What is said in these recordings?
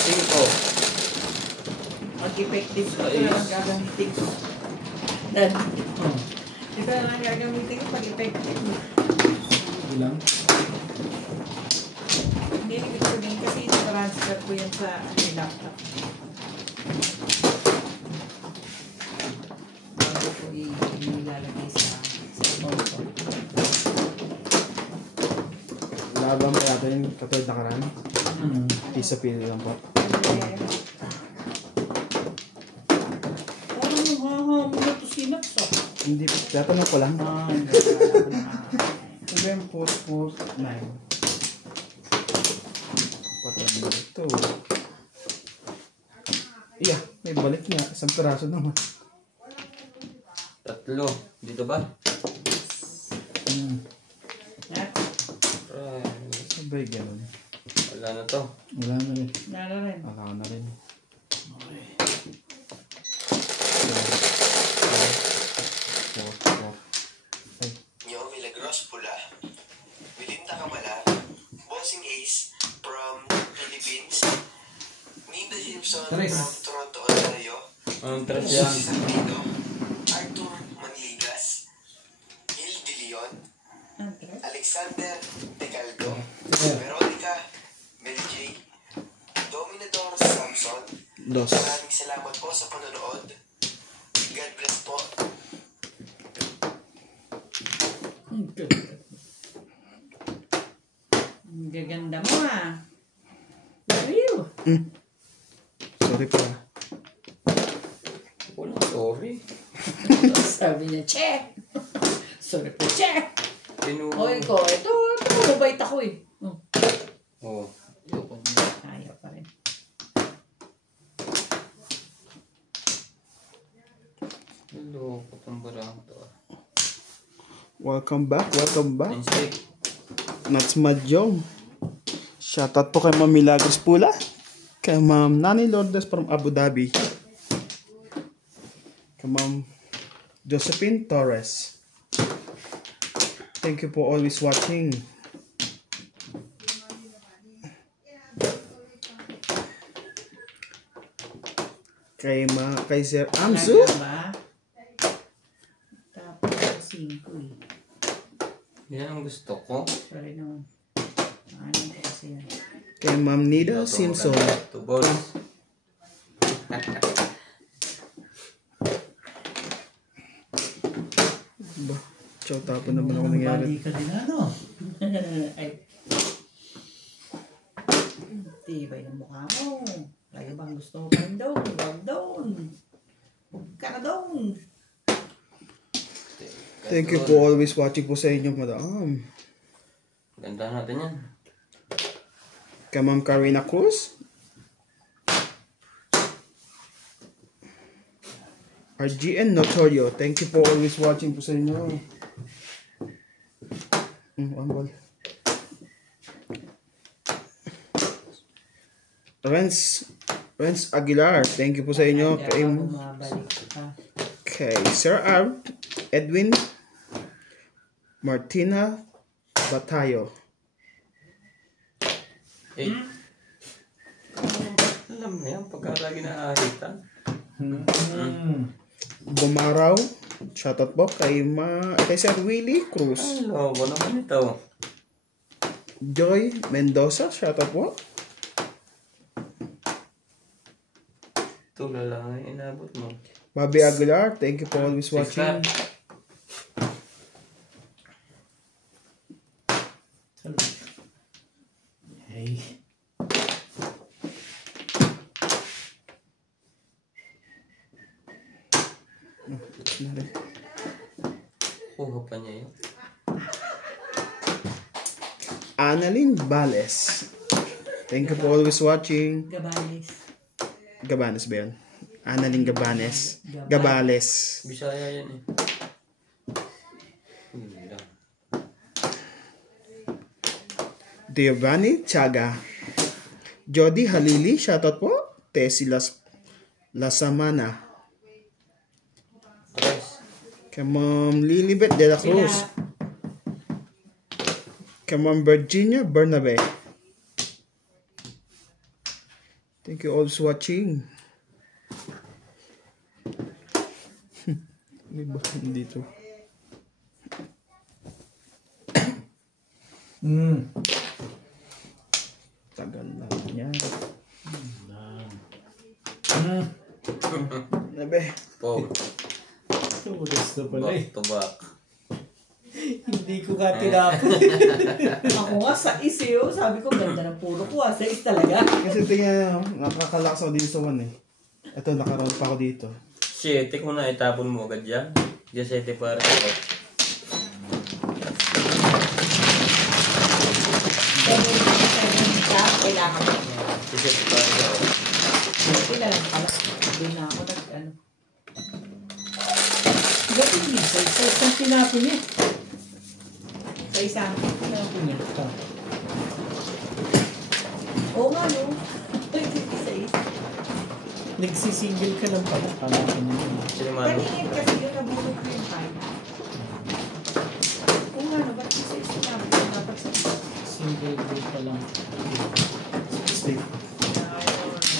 Sige po. Mag-effective ko lang gagamitin ko. Dad. Ito na lang gagamitin ko pag-effective. Ilang? Hindi ko sabihin kasi transfer ko yan sa laptop. Bago ko ilalagay sa phone ko. Laban pa yata yung katulad na karaan. Isa pili lang po. Parang naghahamon na ito sinaps ah. Hindi, tatanong ko lang. 7,449. Patay na ito. Iya, may balik niya. Isang piraso naman. 3. Dito ba? Sabay ganun. Wala na to. Wala na rin. Nara rin. Wala na rin. Okay. Nyo Milagros Pula, Melinda Kamala, Bossing Ace from Philippines, Nina Simpson from Toronto, Ontario, Anong tres yan? Sabido, Arthur Manligas, Gil De Leon, Alexander Decaldo, Veronica Meljay, Dominador Samson. Dos. Maraming salamat po sa panonood. God bless po. Ang gaganda mo ah. Lariw. Sorry pa. Walang sorry. Sabi niya, check. Sorry po, check. Kinuha. Hoy ko, ito, mabait ako eh. Oo. Ayoko na, kaya pa rin. Hello, kutong barang to. Welcome back, welcome back. Instinct. Nats Madjong. Shoutout po kay Ma'am Milagros Pula. Kay Ma'am Nani Lourdes from Abu Dhabi. Kay Ma'am Josephine Torres. Thank you for always watching. Kay Sir Amzu. Tapos 5 eh. Yan ang gusto ko. Sorry naman. Ano ko kasi yan. Kay Ma'am Nida Simpson. To boss. Ba, chow tapo naman ako nangyari. Bali ka din ano? Ay. Tibay ng mukha mo. Lagi bang gusto mo pa rin doon? Huwag doon. Huwag ka na doon. Thank you for always watching po sa inyo, madam. Ganda natin yan. Kay Ma'am Karina Cruz. RGN Notorio. Thank you for always watching po sa inyo. Ambol. Renz Aguilar. Thank you po sa inyo. Kay, kay Sir Arb, Edwin Martina Batayo. Eh. Alam na yan, pagka lagi na-ahitan. Bumaraw. Shoutout po kay Sir Willie Cruz. Hello, ko naman ito. Joy Mendoza. Shoutout po. Ito na lang ang inabot mo. Bobby Aguilar. Thank you for always watching. Hey. Kuha pa niya yun. Annalyn Bales. Thank you for always watching. Gabalis. Gabanes ba yun? Annalyn Gabanes. Gabales. Bisaya yan eh. Hindi lang. Giovanni Chaga. Jody Halili. Shoutout po. Tessie Lasamana. Tres. Kay Ma'am Lilibet de la Cruz. Kay Ma'am Virginia Bernabe. Thank you all for watching. May bahan dito. Tagal lang yan. Nabe. Paul, Tulis na pala back eh. to back. Hindi ko ka tinapon. Ako nga sa iseo, sabi ko ganda ng pulo ko sa is talaga. Kasi tingnan, nakakalakas ako dito sa one eh. Ito, nakaroon pa ako dito. 7 kung na itapon mo agad dyan. Diyan 7 para sa ko. Kailangan mo. 7 para sa ko. Hindi na lang pala. Hindi na ako ano. Ba't hindi? Sa isang tinapon eh. Sa isang. Tinapon niya. Oo nga no. Sa isa. Nagsisingle ka lang pala. Hanapin mo yun. Sino mano? Kaningin kasi yun, nabulog ko yung time. Oo nga no, ba't isa isa namin? Dapat sa isa. Single group pa lang. Stick.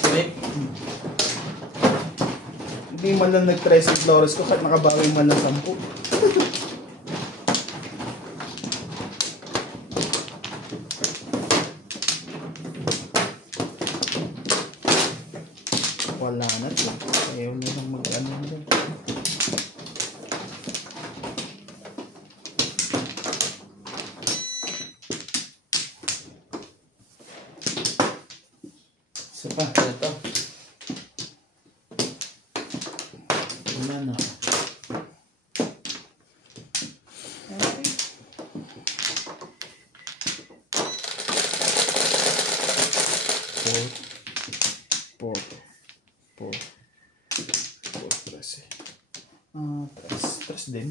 Click. Hindi man lang nag-try si Flores ko kahit nakabawi man lang 10. Wala na to. Ayaw na lang mag-ano dyan. Isa pa. Ano to? Wala na. Okay. Four, 13. Tres din.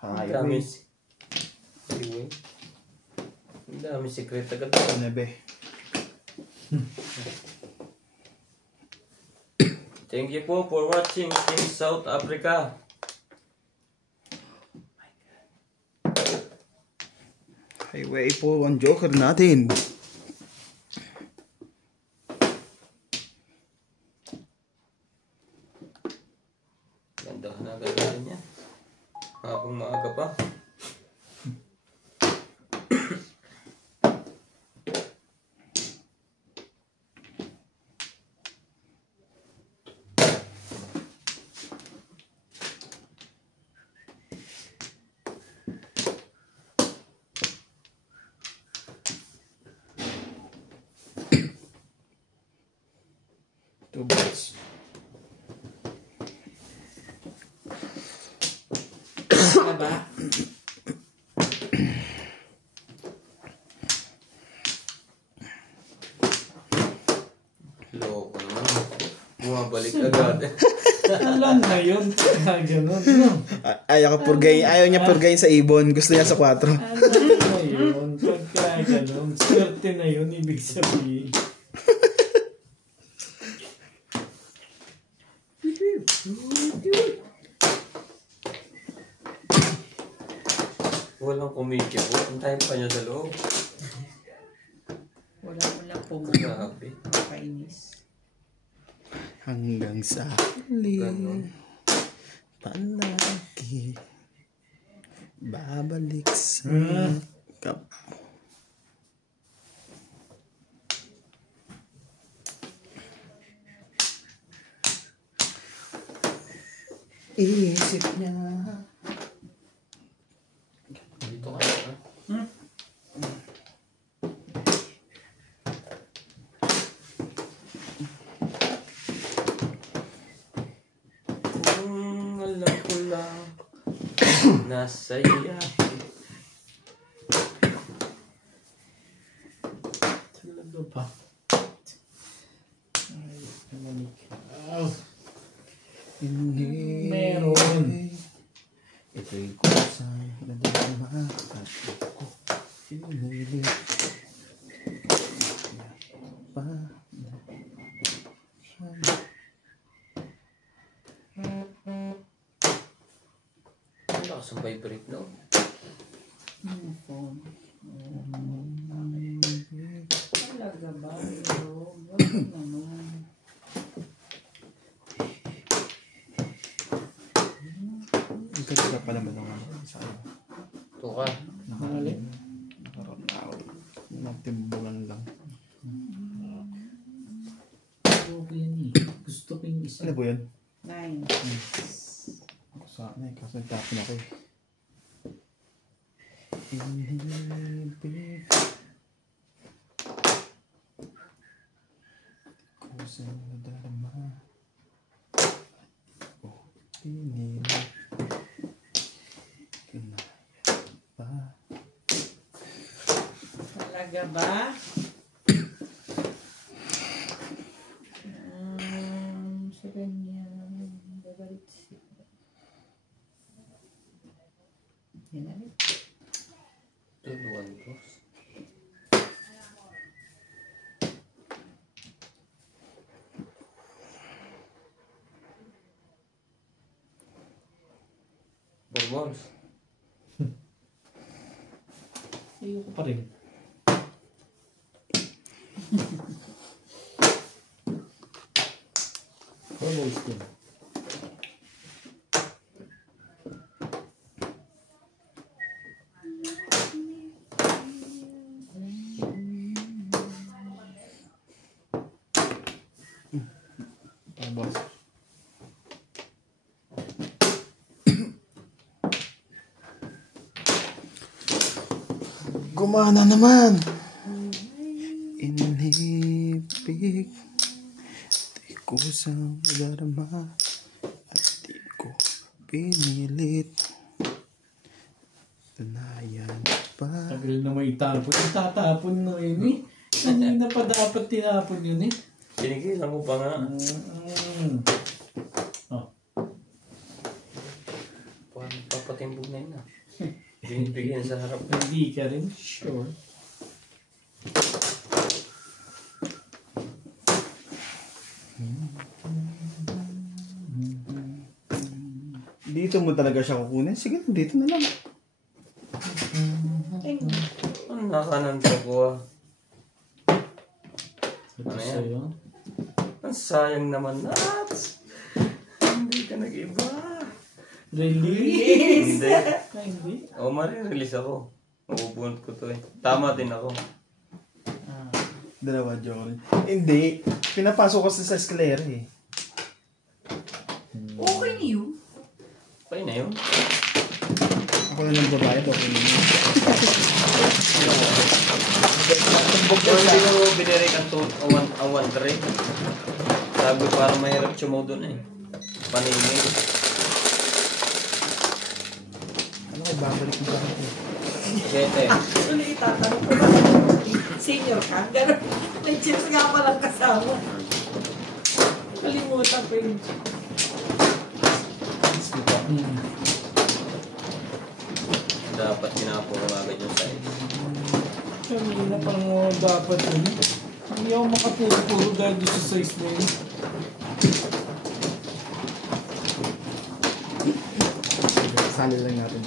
Ang dami. Highway. Highway. Ang dami secret agad. Nebe. Thank you po for watching in South Africa. Highway po ang joker natin. Ganda na ganda niya. Habang maaga pa. Two balls. Ano ba? Loko naman. Bumabalik agad. Alam na yun. Ganun. No? Ayaw niya purgayin sa ibon. Gusto niya sa 4. Alam na yun. Pagka ganun. Swerte na yun. Ibig sabihin. Walang kumikip. Antayin pa niya sa loob. Wala mo lang pumunta. Grabe. Kainis. Hanggang sa huli. Ganun. Palagi. Babalik sa kap. Isip niya. Dito ka na. Kung alam ko lang nasa iya. Talaga pa. Ay, namanik. Oh. Hindi. Meron. Ito'y kusang nadama at ako pinili. Pa. Ang lakas ang vibrate, no? Yung phone. Talaga ba? Wala naman. Ang ganda pala ba naman sa ano? Ito ka. Nakali. Nakaranaw. Natimbulan lang. Okay yan eh. Gusto ko yung isa. Ano po yun? 9. Ako sana eh, kaso nagtapin ako eh. Inhibig ko sa nadarama. Oh, pinilit kinaya pa. Talaga ba? Sa ganyan. Babalik siya. Yan na rin. Tuluan ko. Balls. Ayoko pa rin. Almost din. Tapos, gumana naman. Inhibig di ko sa nadarama at di ko pinilit. Tunayan pa. Tagal na may itapon. Itatapon na yun eh. Kanina pa dapat tinapon yun eh. Pinigilan mo pa nga. Oh. Parang papatimbog na yun ah. Binibigyan sa harap. Hindi ka rin sure. Dito mo talaga siya kukunin? Sige, dito na lang. Ano nakanan ko ah. Ito Ano yan? sa'yo. Ang sayang naman, Nats. Hindi ka nag-iba. Release! Hindi. Hindi. O, marirelease ako. Mabubunot ko to eh. Tama din ako. Dalawa, Joel. Hindi. Pinapasok ko sa escalera eh. Okay na yun. Okay na yun. Ako na lang babayad, okay na yun. Kung hindi mo binirek ang one trade, sabi parang mahirap chumaw doon eh. Paningin. Ano kay babalik mo sa akin? Siyete. Actually, itatanong ko ba? Senior ka? Ganun. May chips nga palang kasama. Kalimutan ko yung chips. Dapat ginapo ko agad yung size. Kanina parang dapat yun. Hindi ako makapuro dahil doon sa size na yun. Sali lang natin.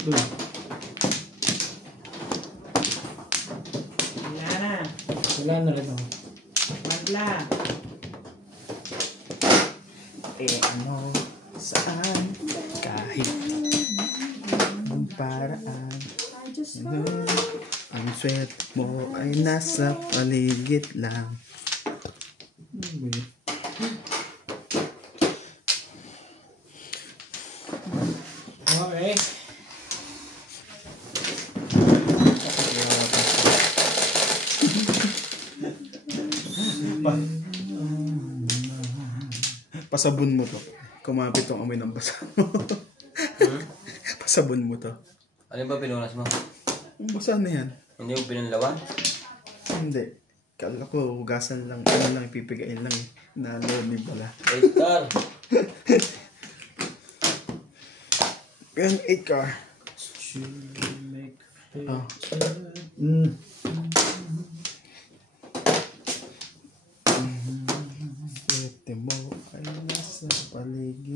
Doon. Wala na. Wala na rin ako. Madla. Ano, saan, kahit ang paraan. I just Ang swerte mo ay nasa paligid lang. Okay. Pasabon mo to. Kumapit tong amoy ng basa mo. Pasabon mo to. Ano ba pinunas mo? Ang basa na yan. Hindi mo pinanlawan? Hindi. Kala ko, hugasan lang. Ano lang, ipipigain lang eh. Naloni pala. Wait, car. Yung 8 car. To make Oh. picture.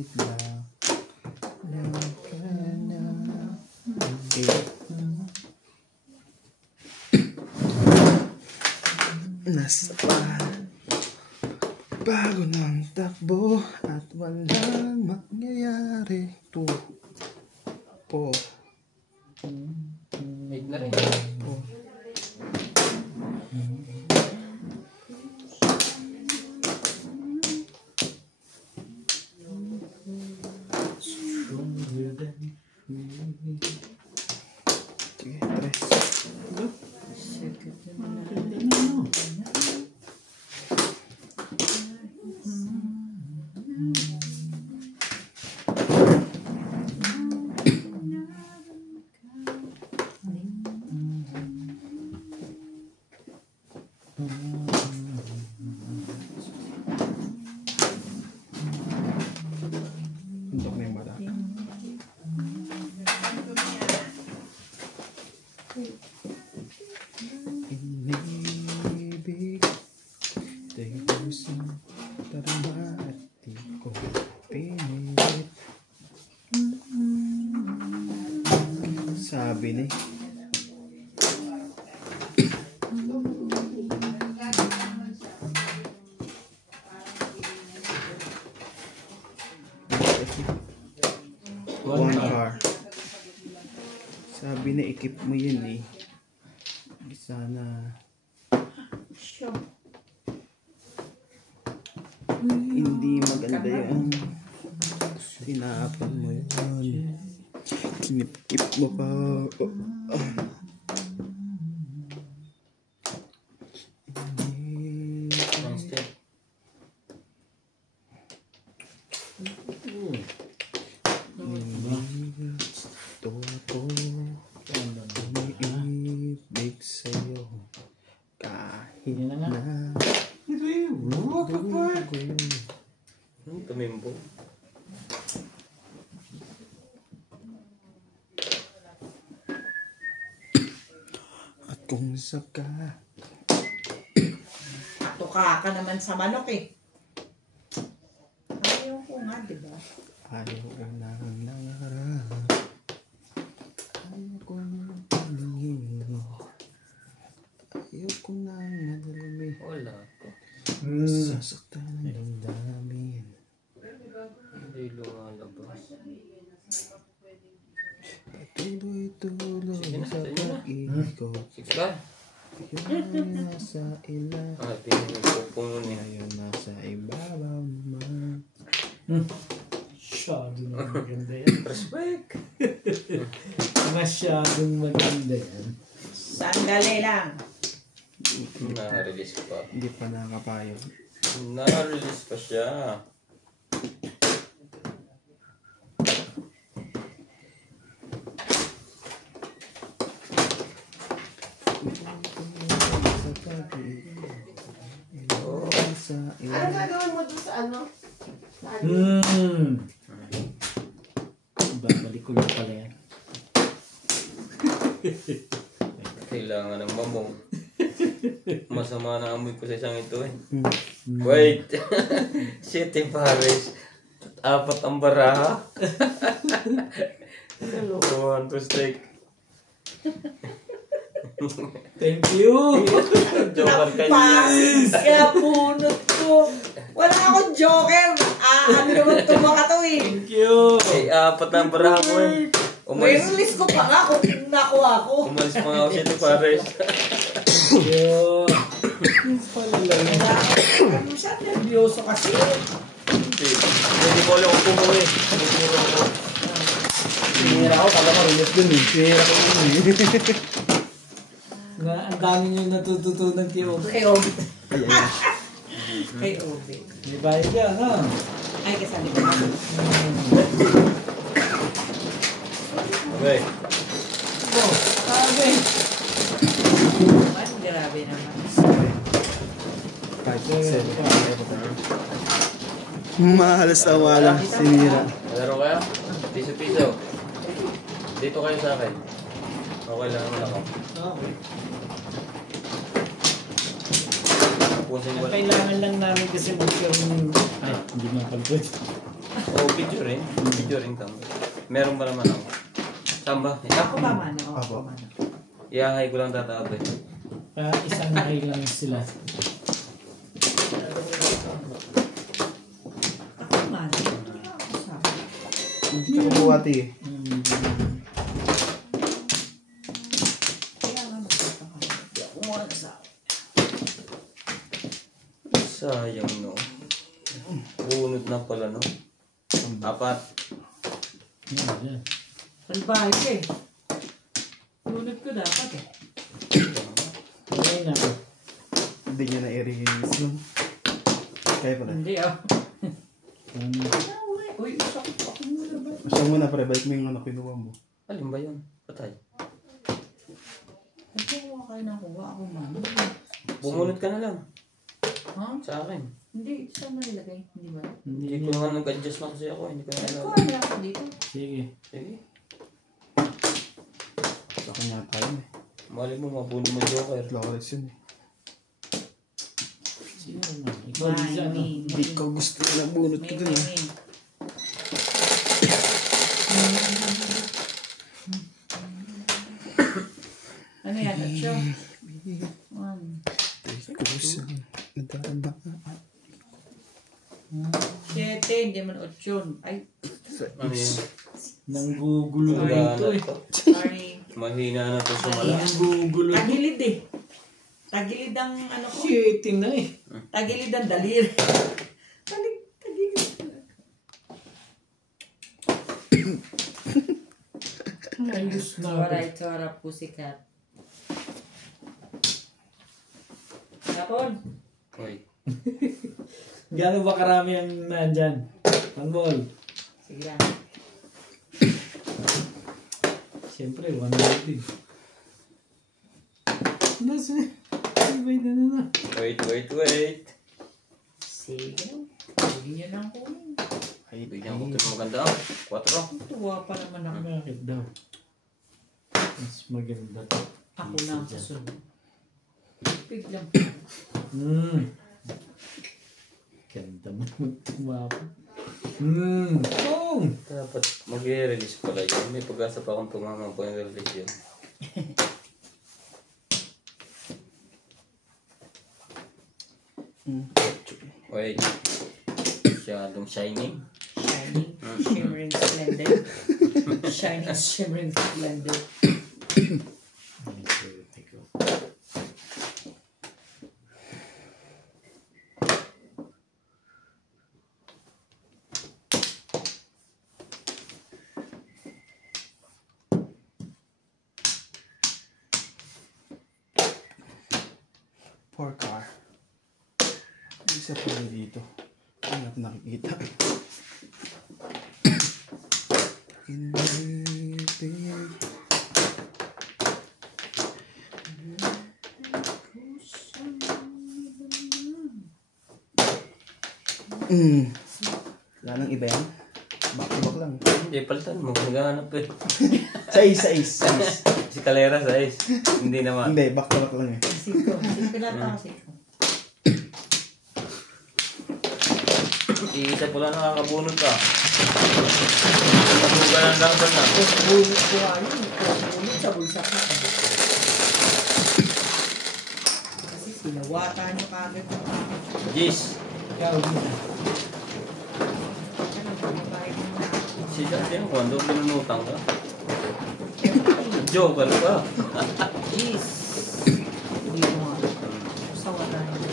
wait lang. Lang ka na. Okay. Nasa bago ng takbo at walang mangyayari. Po. Wait na rin. Sige, tres. Untuk may mata. Inibig tayo sa tarama at di ko pinilit. Sabi ni one car. Sabi na ikip mo yun eh. Sana hindi maganda yun. Tinapan mo yun. Kinip-kip mo pa. Nice step. Ito ako umiibig sa'yo kahit Yan na nga. na Tumimbo. at kung saka Tuka ka naman sa manok eh. Ayaw ko nga, di ba? ayaw ko nang nangarap, ayaw ko nang tumingin, ayaw ko nang madalumi, Wala ko. sasaktan ng damdamin. Hindi lumalabas. Patuloy-tuloy Sige na, sa sige na. pag-ikot, Six ba? yun ay nasa ilan, Ah, pinupuno niya. ngayon nasa ibabaw naman. Masyadong maganda yan. Respect! Masyadong maganda yan. Sandali lang. Na-release pa. Hindi pa nakapayog. Na-release pa siya. Sa pag-ikot, Oh. sa Ano ilan. gagawin mo doon sa ano? Sa ano? Babalik ko lang pala yan. Kailangan ng mamong. Masama na amoy ko sa isang ito eh. Hmm. Wait! City Paris. Apat ang baraha. Hello, one to steak. Thank you! Joker ka niya. Pasis ka, punot ko. Wala akong joker. Ano naman ito mga to eh. Thank you! Eh, apat ang baraha mo eh. May Umalis, release ko pa nga kung nakuha ko. umalis pa nga ako City Paris. Thank you! Pala lang. Ano siya, nervyoso kasi. Hindi ko alam kung pumuwi. Pumuro ako. Sinira ko, kala ko rilis dun eh. Sinira ko yun eh. Na, ang dami nyo natututunan kay Obe. Kay Obi. Kay Obi. May bayad ka, ha? Ay, kasali ko. Okay. Oh, sabi! Ay, grabe naman. 5, 7, mahalas na wala. Sinira. Malaro kayo? Piso-piso. Dito kayo sa akin. Okay lang naman ako. Okay. Tapusin ko Ang lang. kailangan lang namin kasi mag-share ng... Ay, hindi nga pala pwede. Oo, video rin. Video rin tama. Meron ba naman ako? Saan ba? Ako ba mano? Apo. Ako mano. Iyahay ko lang tatabi. Kaya isang nahay lang sila. Ako mano. Ako sa. Tsaka buwati eh. Kaya nga magkakaka. Di ako muna sa. Sayang no. Bunot na pala no. 4. Yan. Palbahay eh. Lunod ko dapat eh. Okay na. Hindi niya na-erase nun. Kaya pala. Hindi ah. Ano? Uy, sakit ako muna ba? Siya muna pre, balik mo yung ano kinuha mo. Alin ba yun? Patay. Ito ko kayo nakuha ako mano. Bumunot ka na lang. Ha? Sa akin. Hindi, saan mo nilagay? Hindi ba? Hindi ko naman nag-adjust na kasi ako. Hindi ko na alam. Kuha niya ako dito. Sige. Sige. Sa kanya tayo eh. Mali mo, mabunot mo Joker. Flores yun eh. Sino na? Ikaw, Lisa, ano? Hindi ko gusto na bunot ko dun eh. Ano yan? Atsyo? Hindi ko gusto. Nadaba. 7, hindi man 8. Ay, Ano yun? Nanggugulo na Wala ito na eh. to. sorry. Mahina na to sumala. Nanggugulo. Tagilid eh. Tagilid ang ano ko. Shit na eh. Tagilid ang daliri. Tagilid. Ayos na. Alright, sarap pusikat. Napon. Uy. Gano'n ba karami ang nandyan? Tanggol. Sige lang. Siyempre, 100 din. Nasa? Wait na. Wait. Sige lang. Sige nyo lang kunin. Bigyan ko ito maganda. 4. Tuwa pa naman ako. Bakit daw? Mas maganda to. Ako na ang susunod. Biglang. Ganda mo magtumapo. Oh! Dapat mag-release pala yun. May pag-asa pa akong tumama po yung release yun. Wait. Masyadong shining. Shining, shimmering, splendid. Shining, shimmering, splendid. Poor car. Isa pa rin dito. Hindi natin nakikita. Wala nang iba yan. Back-to-back lang. Hindi, palitan mo. Naghahanap eh. Size. Si Calera size. Hindi naman. Hindi, back-to-back lang eh. Siko. Siko na ito kasi. Iisa po lang nakakabunot ka. Nabuga ng laban na. Bunot ko ayun. Bunot sa bulsa ka. Kasi sinawata nyo kagad yung Jis. Ikaw, Lisa. ano ba mabayad mo na. Si Dati yung kwando pinunutang ka. Joker ka. Jeez. Hindi mo nga. Sa wala nyo.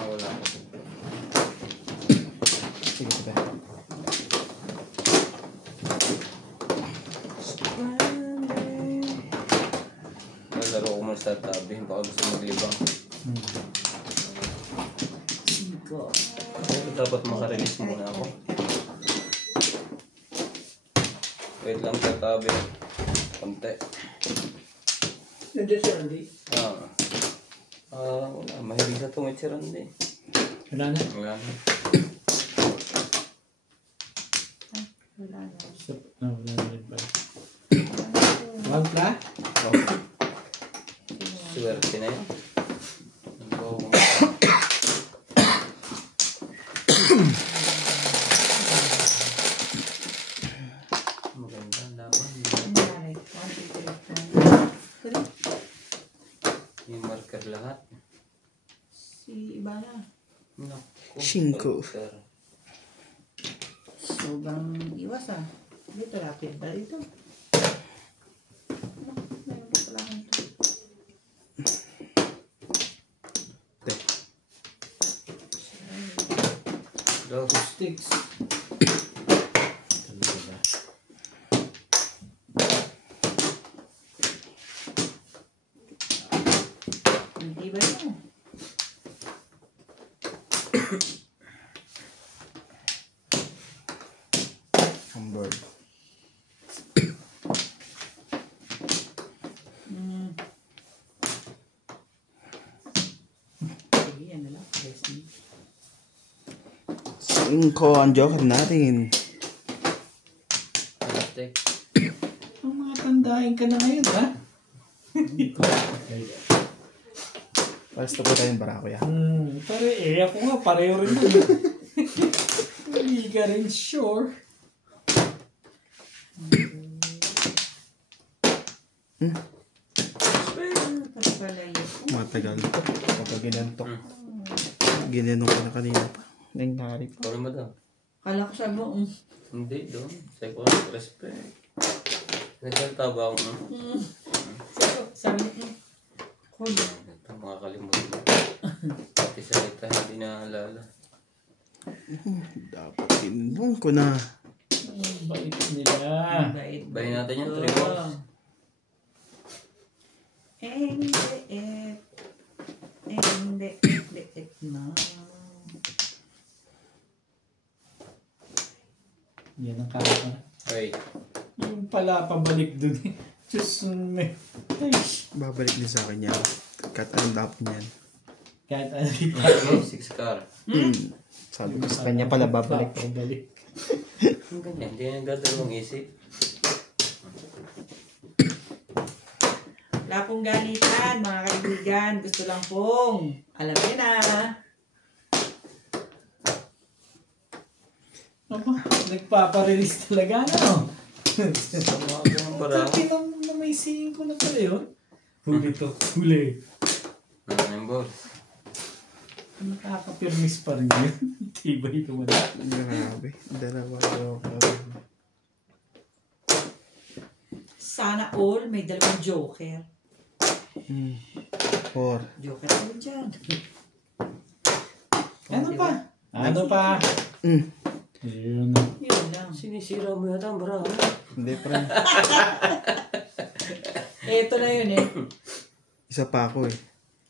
Wala. Sige. Laro ko muna sa tabi. Baka gusto maglibang. Siko. Dapat makarelease muna ako. Wait lang sa tabi. Konti. Nandiyan siya, Andy. Ah. Wala. Mahilig sa tungit si Randy. Wala na. Wala na. Wala na. Wala na rin ba? Wag na? Oh. Swerte na yun. Maganda laban. Nangyari. 1, 2, 3, 4. Yung marker lahat. Si Ibana. Naku. Shinko. Sobrang iwas ah. Dito rapid ba dito? Meron pa pala akong ito. Go. Sticks. Hindi ba yun? Hamburg. Sige, yan na lang. Blessing. 5 ang joker natin. Plastic. Ang mga tandahin ka na ngayon, ha? Basta po tayong barako yan. Ako nga, pareho rin mo. Hindi ka rin sure. Tapos pala yun. Matagal to. Kapag ginantok. Ginanong ko na kanina pa. Nangyari pa. Kalo mo daw. Kala ko sabi mo, Hindi doon. Second respect. Nagsalita ba ako? sabi mo, hold on. Ito makakalimutan. Pati salita hindi naalala. Dapat tinbong ko na. Ang bait nila. Bait. Bayin natin yung 3 balls. Na. Yan ang kaka. Wait. Yung pala pabalik dun eh. Diyos me. Ay. Babalik din sa akin yan. Cut ang dapat niyan. Kahit ano dito. Okay, 6 car. Sabi ko sa kanya pala babalik. Pabalik. Ang ganyan. Hindi na nagdadalawang isip. Wala pong galitan, mga kaibigan. Gusto lang pong, alam niyo na. Aba, nagpaparelease talaga, no? Mga ganun para. Sabi na may singing ko na pala yun. Huli to. Huli. Ano yung balls? Nakaka-permis pa rin yun. Tibay ito wala. Grabe. Dalawa joker. Sana all may dalawang joker. 4. Joker ako dyan. Ano pa? Ano pa? Yun. Yun lang. Sinisira mo yata ang barako. Hindi pa rin. Ito na yun eh. Isa pa ako eh.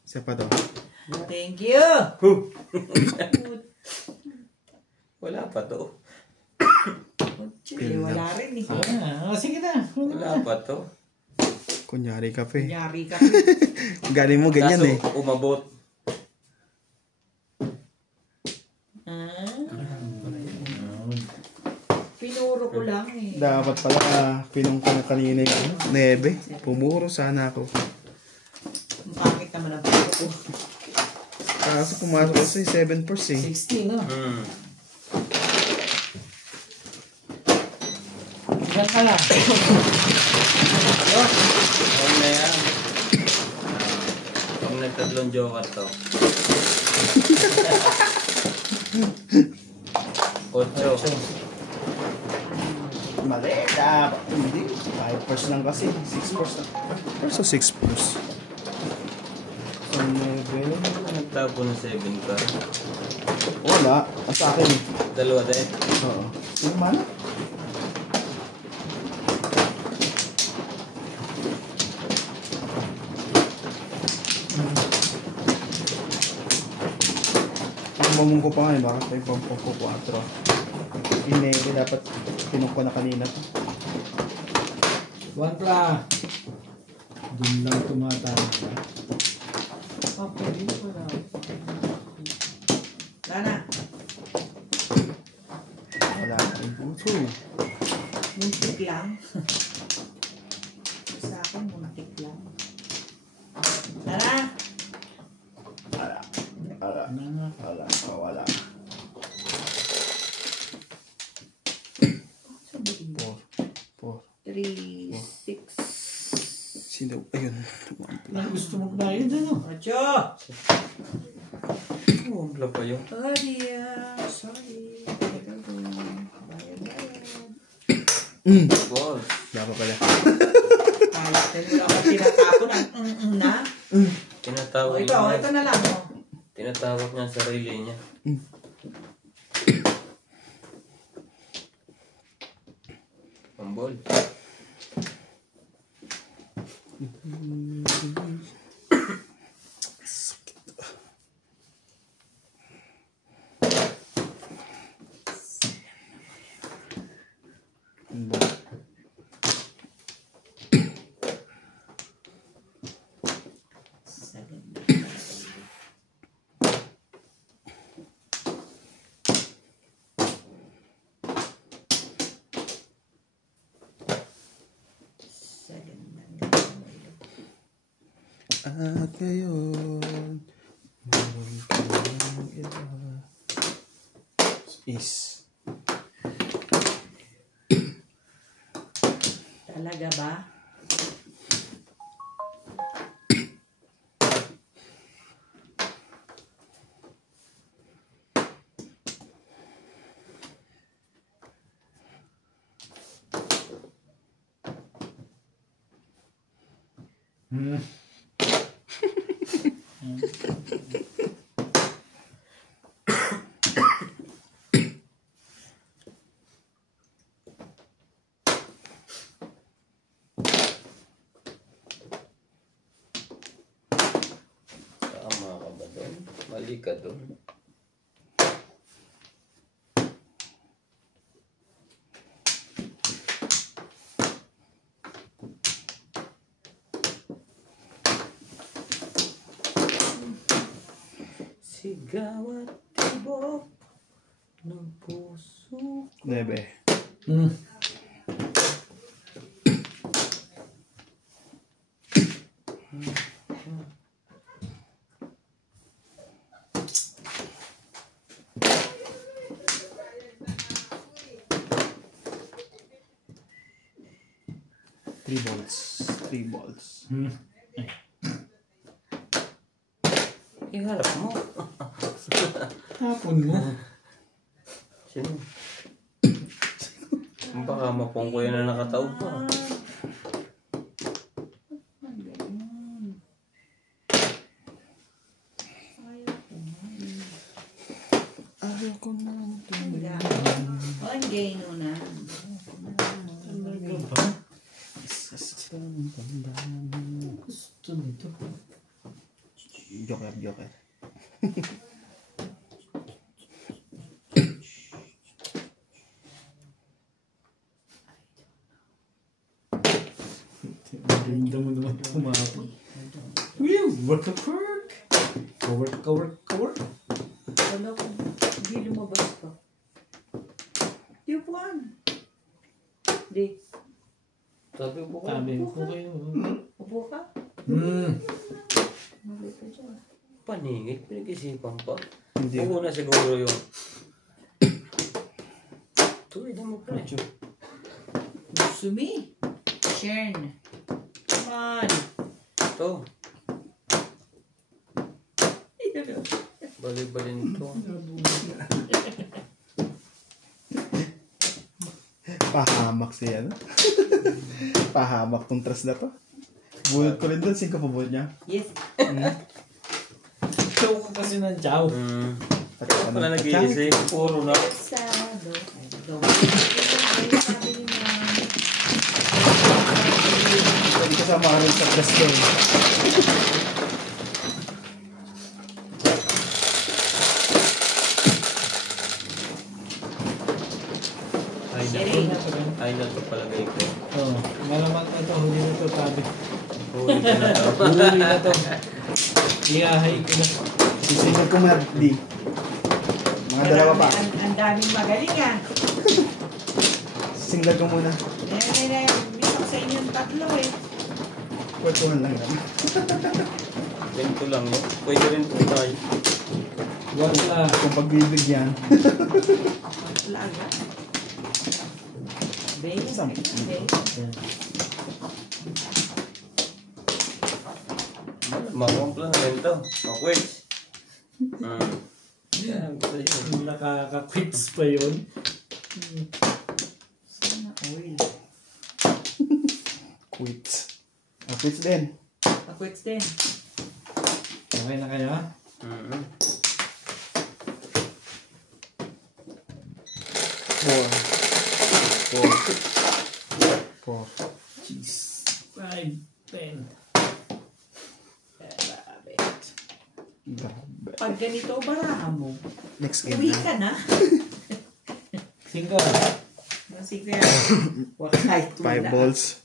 Isa pa to. Thank you. Wala pa to. Wala rin eh. Sige na. Wala pa to. Kunyari ka pa eh. Kunyari ka. Galing mo ganyan Kaso, eh. umabot. Pinuro ko lang eh. Dapat pala pinong ko na kanina yung 9. Pumuro sana ako. Ang pangit naman ang pinuro ko. Kaso pumasok ko sa 7 purse eh. 16, no? Ilan ka na? Huwag na yan. Huwag nagtatlong joker to. 8. Mali. Dapat. Hindi. 5 purse lang kasi. 6 purse lang. Purse o 6 purse? So 9. Nagtapo ng 7 ka. Wala. Ang sa akin eh. Dalawa din. Oo. Yung mana? Mamung ko pa nga eh, bakit tayo pampoko 4? Inere dapat pinong ko na kanina to. One pra. Doon lang tumatama ka. Ako din wala. Lana. Wala kang puso. Muntik lang. Sa akin, muntik lang. Lana. Wala. Wala. Sabihin mo. 4. 3, 6. Sino? Ayun. Gusto magbayad ano? 8. Oh, wala pa yun. Sorry. Bayad. Boss. Dapat pala. Kala ko wala ka tinatapon ang na. Tinatawag Ito na lang. Oh. Tinatawag niya ang sarili niya. Pambol. At ngayon, meron ka ng iba. Is. Talaga ba? Tama ka ba doon? Mali ka doon. Sigaw at tibok ng puso. 9. Three balls. Iharap mo. Tapon mo. Sino? Baka mapong ko yan na nakataob pa. Ayaw ko na. Ang gay na. Gusto nito. Joker. Ganda mo naman tumapon. Whew! What a perk! Cover. Wala ko. Hindi lumabas pa. Di upuan. Di. Sabi mo ko. Tabi ko kayo. Upo ka. Mali ka dyan. Paningit, pinag-isipan pa. Hindi. Oo na siguro yun. Tuloy na mo pa. Sumi. Shern. Come on. Ito. Bali-balin to. Pahamak siya, no? Pahamak tong trust na to. Bunot ko rin doon, 5 pa bunot niya. Yes. Chow ko kasi ng chow. Kaya pala nag-iisip. Puro na. Sado. Pwede kasama ka rin sa trust doon. Ay, Sherry. Ay na ito palagay ko. Oh, malamang na to, huli na to, tabi. Huli ka na to. Huli na to. Iyahay ko na. Sisingkat ko muna, di. Mga dalawa pa. Ang daming magaling ah. Sisingkat ko muna. Miss ako sa inyong tatlo eh. Kwentuhan lang naman. Ganito lang yun. Pwede rin po tayo. Wala. Kung pagbibigyan. Laga. Babe, Sam. babe. Mawang plan na rin to. Makwit. Nakaka-quits pa yun. Sana oil. Quits. Quits din. Quits din. Okay na kaya? Four. Jeez. 5, 10. Grabe. Grabe. Pag ganito, barahan mo. Next game Uwi na. ka na. 5. Masig na yan. Kahit 5 wala. balls.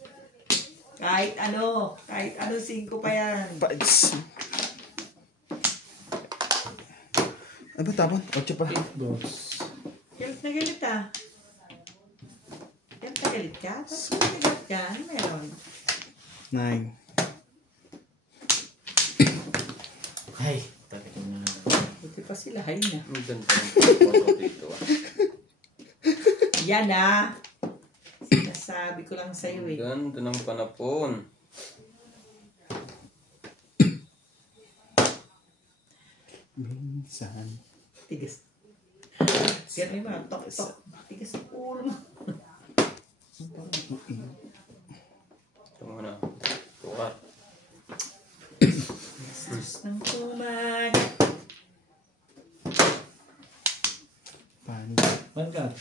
Kahit ano, 5 pa yan. Fights. Ano ba tapon? 8 pa. 8 balls. Galit na galit ah. Galit na galit ka? Tapos galit ka? Ano meron? 9. Ay, tabi ko na. Buti pa sila, hay na. Ang ganda ng photo dito ah. Yan ah. Sinasabi ko lang sa'yo eh. Ganda ng panapon. Minsan. Tigas. Yan yung mga tok-tok. Tigas ang ulo mo. Ito muna. Tukat. Nang tumat. Paano? One card.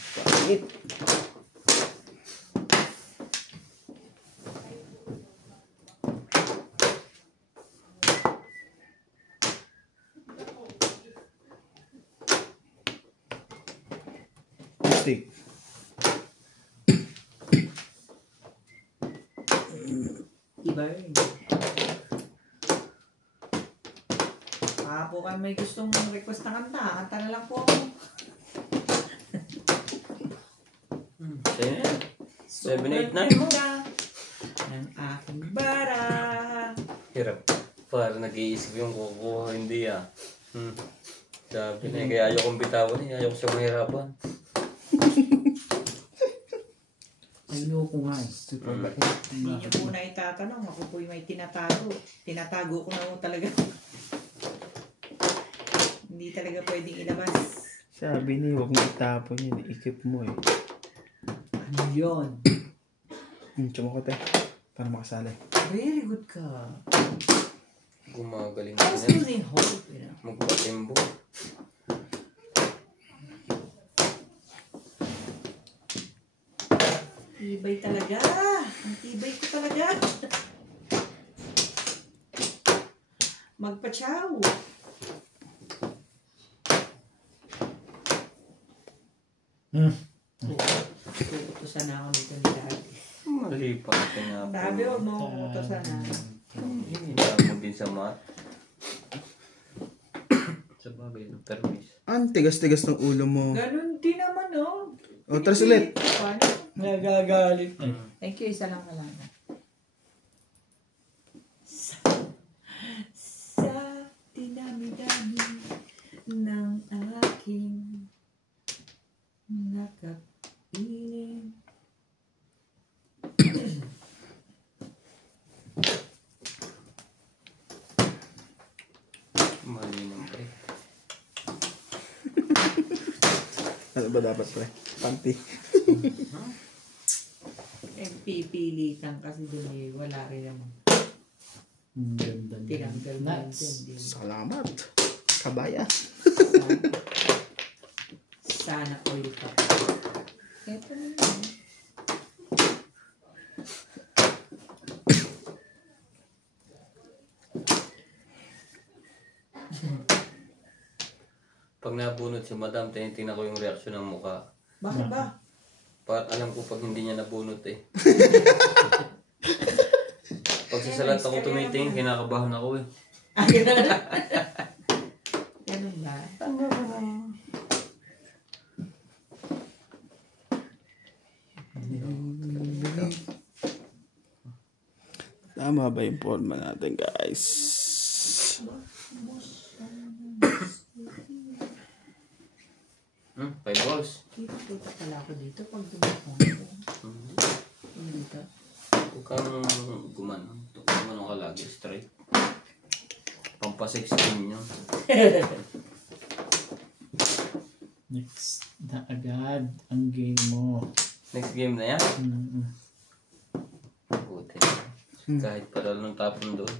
Mistake. Iba yun. Po kayo may gustong request na kanta. Kanta na lang po ako. Sa'yo. 7, 8 na. Ganda ng aking bara. Hirap. Para nag-iisip yung kukuha. Hindi ah. Sabi na kaya ayaw kong bitawan eh. Ayaw ko siya mahirapan. Ayoko nga eh. Hindi niyo po na itatanong. Ako po may tinatago. Tinatago ko na po talaga. Hindi talaga pwedeng ilabas. Sabi ni, huwag mo itapon yun. Ikip mo eh. Ano yun? Tsuma ko te. Para makasali. Very good ka. Gumagaling I was din. losing hope. You know? Magpatimbo. Tibay talaga. Ang tibay ko talaga. Magpa-chow. Utusan na ako dito ni Daddy. Mali pa. Kaya po. Daddy, huwag mo akong utusan na. Hinihintay mo din sa mat. Sa bagay, Dr. Miss. Ang tigas-tigas ng ulo mo. Ganun din naman, oh. O, tras ulit. Paano? Nagagalit eh. Thank you, isa lang na lang. Sa dinami-dami ng aking nakapiling. Mali nang pre. Ano ba dapat pre? Panty. Pipilitan kasi dun eh, wala rin naman. Ganda na. Tinanggal mo Nuts. din. Salamat. Kabaya. Sana all ka. Eto na yun. Pag nabunot si madam, tinitingnan ko yung reaksyon ng mukha. Bakit ba? Alam ko pag hindi niya nabunot eh. Pag sa salat ako tumitingin, kinakabahan ako eh. Ah, ganun. Ganun ba? Tama ba yung forma natin, guys? Hmm, 5 balls. Kita pala ako dito pag dumapong ako. Dito. Huwag kang gumanon. Gumanon ka lagi, straight. Pampasexin nyo. Next na agad ang game mo. Next game na yan. Mm-mm. Buti. Kahit padal ng tapon doon.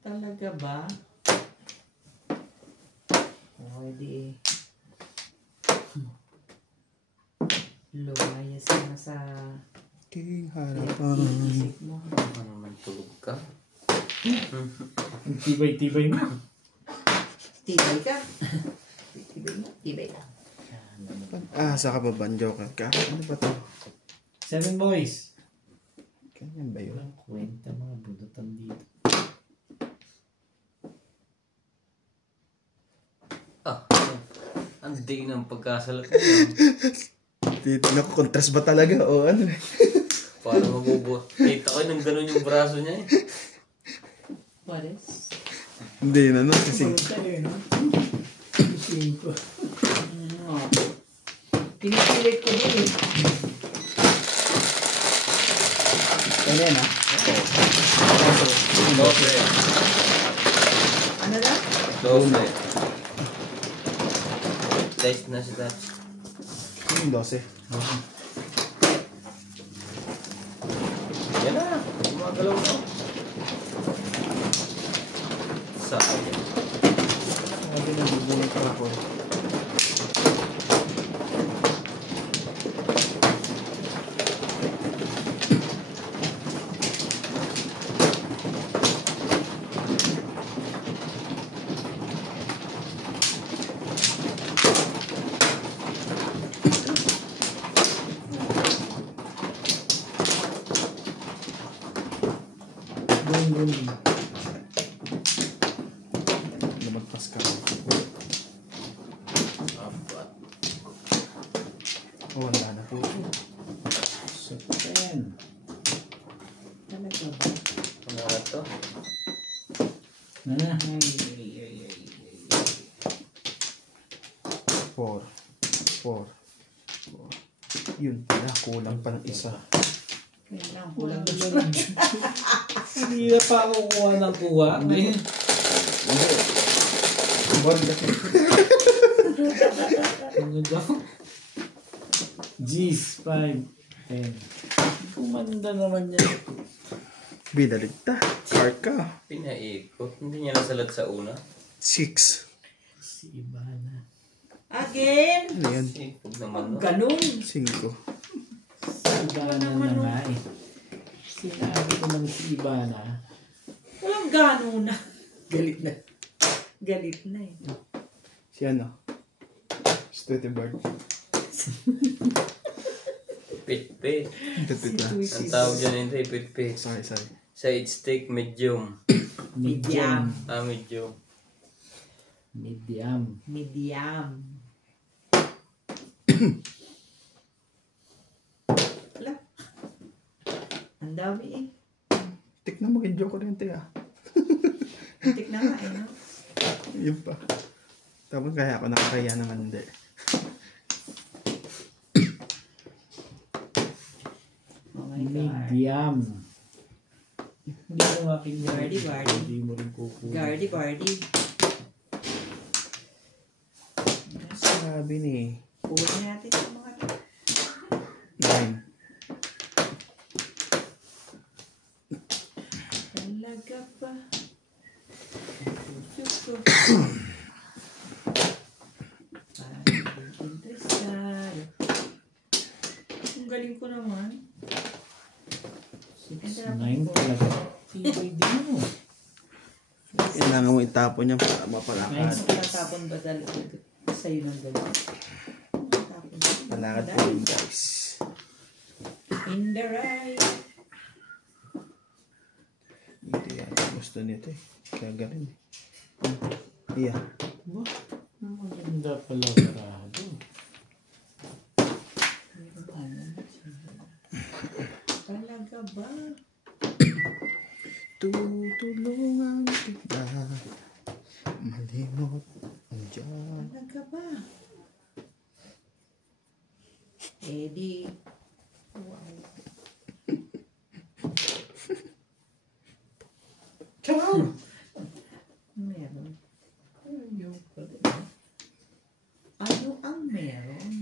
Talaga ba? Pwede. Lumayas ka na sa King harapan. isip mo. Ano naman tulog ka? Ang tibay-tibay mo. Tibay ka. Tibay mo. Tibay ka. Sa ka ba banjo ka? Ano ba to? 7 boys. Ganyan ba yun? Walang kwenta mga budutan dito. Ang day ng pagkasalat mo. Titignan ko, contrast ba talaga o ano eh? Paano mabubot? Kita ko nang gano'n yung braso niya eh. What is? Hindi na, no? Kasi Pinipilit ko din eh. ano yan, ha? Doble. Ano na? Doble. Size na si Tats. Yung 12. Yan na. Gumagalaw na. Saan? Sabi na, bubunit ka ako. Lumagpas ka. Apat. Oh, wala na po. So, 10. Talaga ba? Ano na to? Ah. 4. Yun pala, kulang pa ng isa. Kailangan kulang doon. Hindi na pa ako kuha ng kuha. Ngayon. Board kasi. Ano daw? G's, 5, 10. Kumanda naman yan. Bidaligta. Park ka. Pinaikot. Hindi niya nasalat sa una. 6. Si Ibana. Again? Ano yan? Ikot naman no. Ganun. 5. Si Ibana na nga eh. Sinabi ko ng si Ibana. Walang ganun na. Galit na. Galit na eh. Si ano? Streety Bird. Pit-pit. Tapit na. Ang tawag dyan hindi, pit-pit. Sorry. Side steak, medium. Medium. Medium. Medium. Medium. Wala. Ang dami eh. Tignan mo kay Joe Corrente ah. Antik na nga eh, no? Yun pa. Tapos kaya ako nakakaya naman hindi. Oh my God. Medium. Hindi mo aking Guardy. Hindi mo rin kukuha. Gardy. Sabi ni Kuha natin yung mga to. 9. Talaga ba? Diyos ko. Parang interesado. Ang galing ko naman. 6, 9 talaga. Tibay din mo. Ina Kailangan mo itapon yan para Ngayon mapalakad. sa tatapon ba sa'yo ng gano'n? Tatapon ba? Palakad po yun, guys. In the right. Hindi yan. Gusto nito eh. Kaya ganun eh. Iya. Ba? Maganda pala sarado. Talaga ba? Tutulungan kita malimot ang Diyos. Talaga ba? Eddie. Wow. Ciao! Meron. Ano ang meron?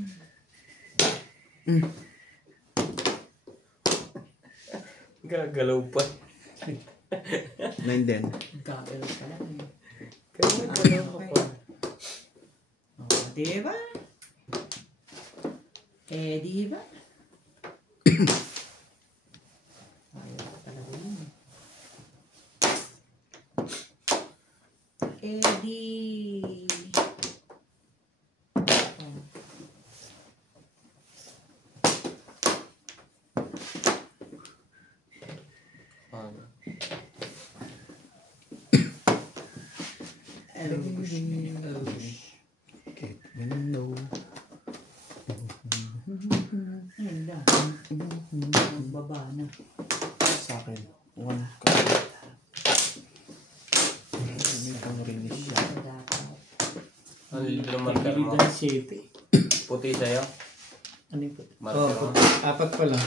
Gagalaw pa. 9 din. Gagawin ka lang eh. Gagalaw ka pa. Oh, diba? Diba? Ayaw ka talaga yun. Di... Oh. Get window. Ayun na. Baba na. Sa akin. 1 card. May pang release siya. Ano yung marker mo? Pagilid ng 7. Puti sa'yo? Ano yung puti? Marker mo? 4 pala.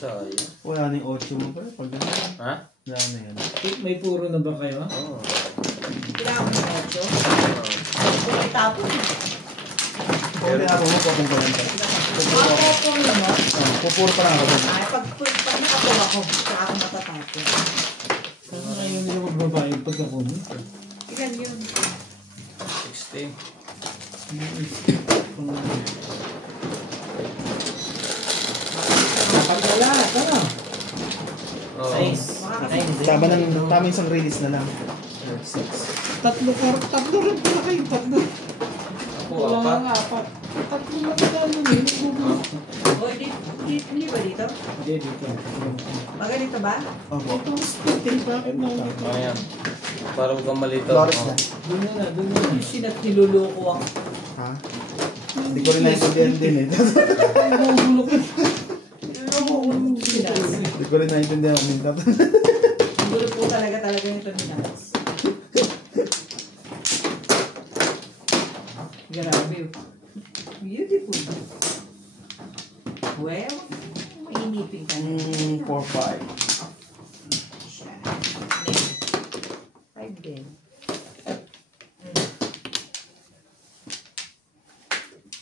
Sayang. Wala na yung 8 mo pala. Pag gano'n. Ha? Wala na yan. May puro na ba kayo? Oo. Kailangan mo ng 8. Kung itapon. Pero ako mo pa kung ganun ka. Ako mo. Pupuro pa lang ako doon. Ay, pag nakapula ko, saka ako matatapon. Saan na kayo nila magbabayad pagkakunin? Ilan yun? 60. Pagkala, tara! Oo. Tama isang release na lang. tatlo rin pala kayo, tatlo. Ako, Wala apat. nga, 4. Tatlo lang na nun eh. Gugulo. O, hindi ba dito? Hindi, dito. Maganito ba? Opo. Ito, spitting pa. Ano yan? Para huwag kang malito. Flores Oo. na. Doon na, doon na. Yung sinat niluloko ako. Ha? Hindi ko rin naintindihan din eh. Gugulo ko. Niluloko ko ng sinat. Hindi ko rin naintindihan ang mintat. Gulo po talaga yung terminals. Grabe. Beautiful. Well, mainipin ka na. 4-5. Siya. 5 din.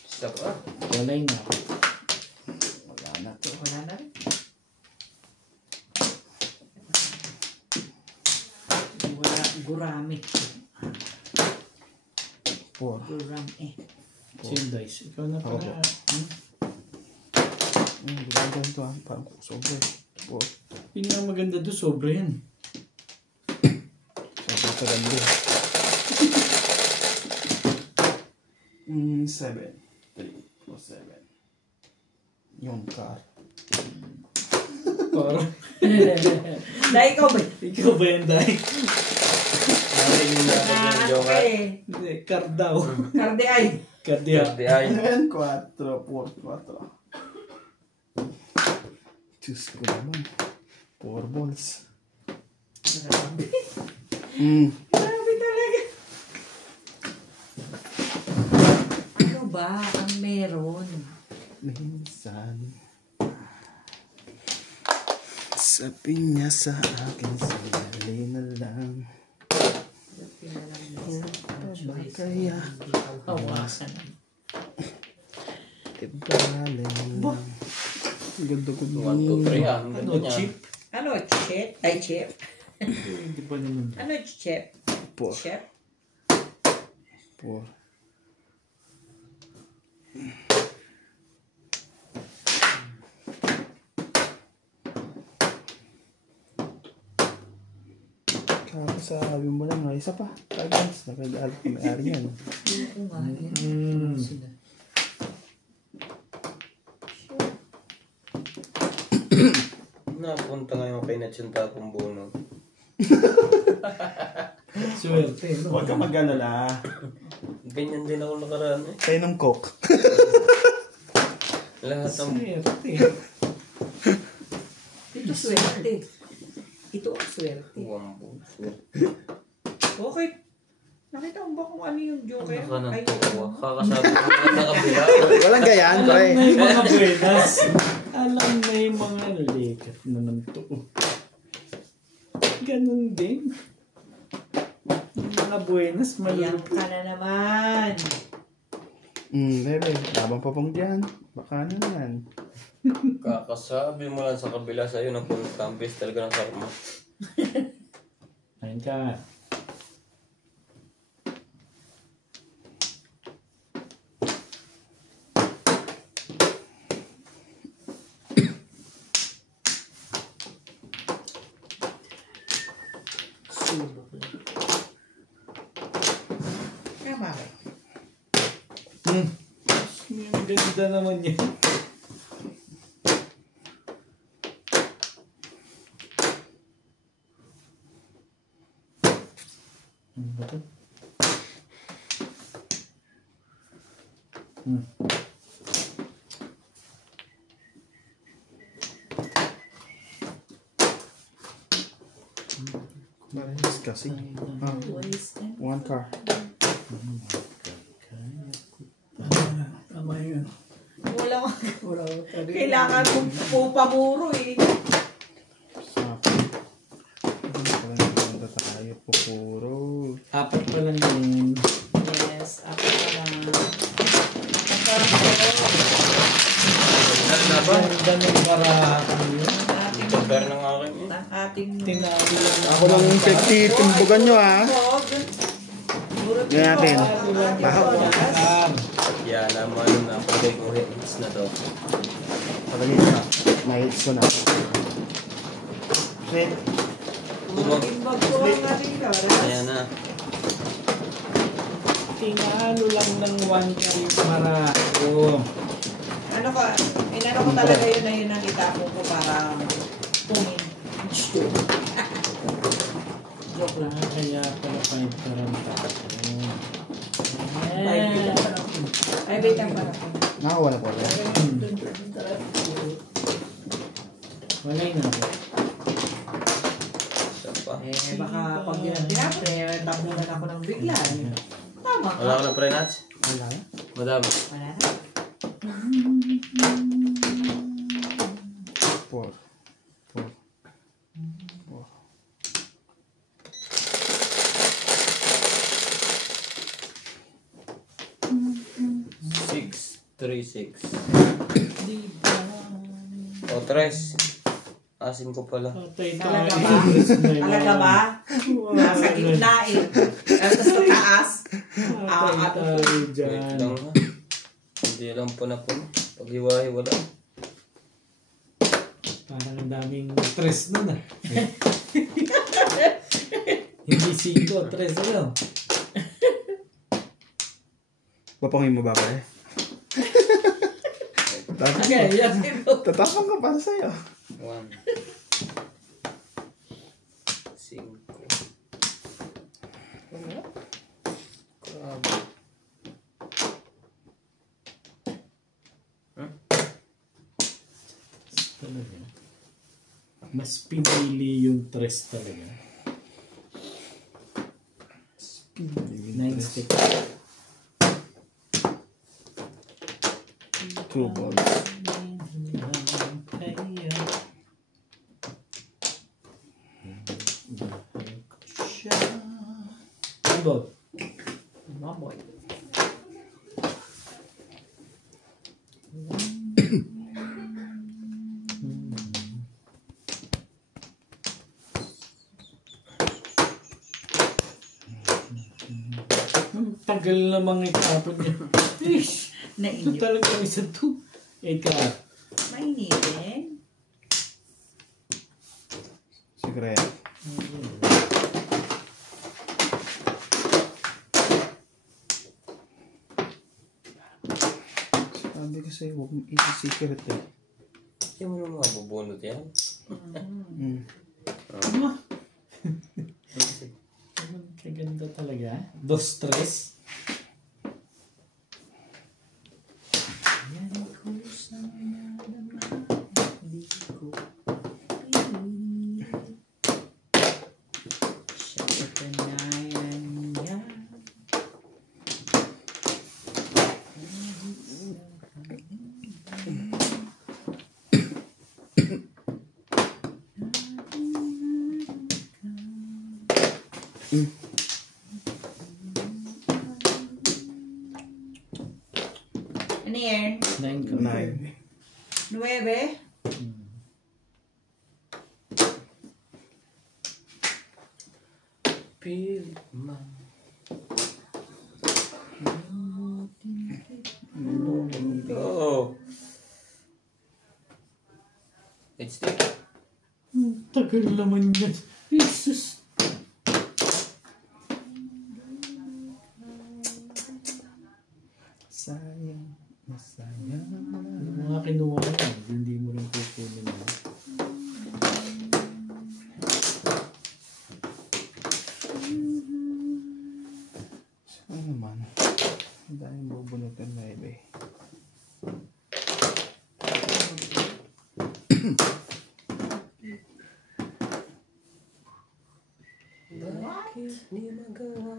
Stop ah. Walay na. Wala na to. Wala na rin. Wala. Gurami. 4. Gurami. Same dice. Ikaw na pala. Opo. Hindi ko ganito ah. Parang sobra eh. 4. Pinakamaganda doon, sobra yan. Sobra sa ganda. 7. 3 plus 7. Yung card. Parang, Na ikaw ba? ikaw ba yan, Day? Narinig natin yung Ano joke. ka eh? Hindi, card daw. Karde ay. Card yan. Di ay. Ayan, 4. 4. Diyos ko naman. 4 balls. Grabe. Grabe talaga. Ano ba ang meron? Minsan sabi niya sa akin, sandali na lang. Kaya Hawakan. ibalay lang. Ganda ko 1, 2, 3 ah. Ang Ano, ganda niya. chip? Ano, chip? Ay, chip. Hindi pa naman. Ano, chip? 4. Chip? 4. Kakasabi mo lang, isa pa. Guys, nakagalit ka may-ari yan. Oo nga. Yan. Sila. Napunta ngayon kay Natsunta kong buno. Swerte, no? Huwag ka mag-alala. Ganyan din ako nakaraan eh. Tayo ng coke. Lahat ng... Swerte. Ito swerte. Ito ang swerte. Wambo. Okay. Nakita mo ba kung ano yung joker? Naka ng Ay, tawa. Kakasabi ko na nakabila. Walang gayaan, Alam pre. na yung mga buenas. Alam na yung mga likat naman to. Ganun din. Yung mga buenas, ayan malulupit. ka na naman. Bebe, labang pa pong dyan. Baka na yan. Kakasabi mo lang sa kabila sa'yo ng kambis talaga ng karma. Ayun ka. Sulok lang. Tama ba? Ang ganda naman yan. Ano ba ito? Maris kasi. One car. Tama yun. Wala ko. Wala ko. Kailangan kong pupamuro eh. Sa akin. Parang tayo po puro. Apat pa lang yun. Yes, ako pa lang. Ano ba? Ganda ng barahan yun. Ipapare ng akin eh. Ang ating... Tinalo lang. Ako lang yung tumbugan nyo, ha? Ganyan natin. Bahaw. Yan naman na pagay ko hits na to. Pagalitin na. Mahits ko na. Set. Imbag ko ang ating karas. Ayan na. Tinalo lang ng 1 kayo marako. Ano ko, inano ko talaga yun na yun ang itapo ko para pungin. Joke lang. Kaya pala 5 karanta. Ay, wait lang para. Nakawala po. Wala yun ako. Isa pa. Eh, baka pag yun ang tinapos, eh, tapunan ako ng bigla. Tama ka. Wala ka na pre nuts? Wala. Madami. Wala na. Four. Six, 3, 6. O, 3. Asin ko pala. Talaga ba? Talaga ba? Nasa gitna eh. Tapos sa taas. Wait lang ha. Hindi lang po na po. Pag-hiwa-hiwala. Parang ang daming tres nun ah. Hindi 5, 3 lang. Papangin mo ba, pre? Okay, yan. Tatapang ka para sa'yo. 1. 5. Grabe. Talaga. Mas pinili yung tres talaga. 9 stick. 2 balls. Ball. Mamoy. Tagal namang itapon niya. Ish! Ito Nainip. talaga isa to. Ika. Mainitin. Secret. Sabi ko sa'yo, huwag mong isi-secret eh. Hindi mo naman mabubunot yan. Mm. Ano? Kaganda talaga. 2-3. Yan ko sa nadama, hindi ko pilit. Siya katanayan niya. Ano yan? 9 ka. 9. 9? Pilit man. Oh. It's the Tagal naman yan. Jesus. Sayang, masayang. Yung mga kinuha ko yan, hindi mo rin kukunin mo. Ano naman? Ang daming bubunutan na iba eh. bakit di magawa?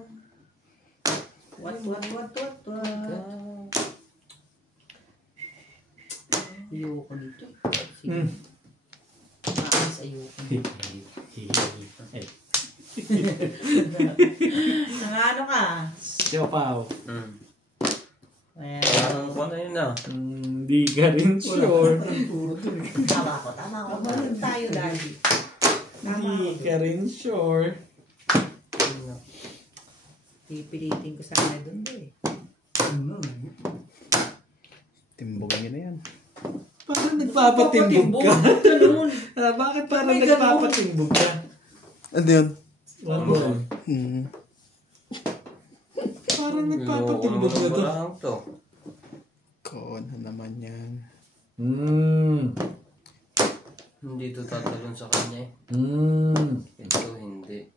What? Ayoko nito. Sige. Maalis ayoko nito. Ano ka? Siopaw. Ayan. Parang kung ano yun na. Hindi ka rin sure. Tama ko. Maroon tayo lagi. Hindi ka rin sure. Pipilitin ko sana doon eh. Timbogin niya na yan. Parang nagpapatimbog ka. Ganun. Bakit parang May ganun. nagpapatimbog ka? Ano yun? One more. Parang nagpapatimbog ka to. Walang to. Ko na naman yan. Hindi to tatalon sa kanya eh. Ito hindi.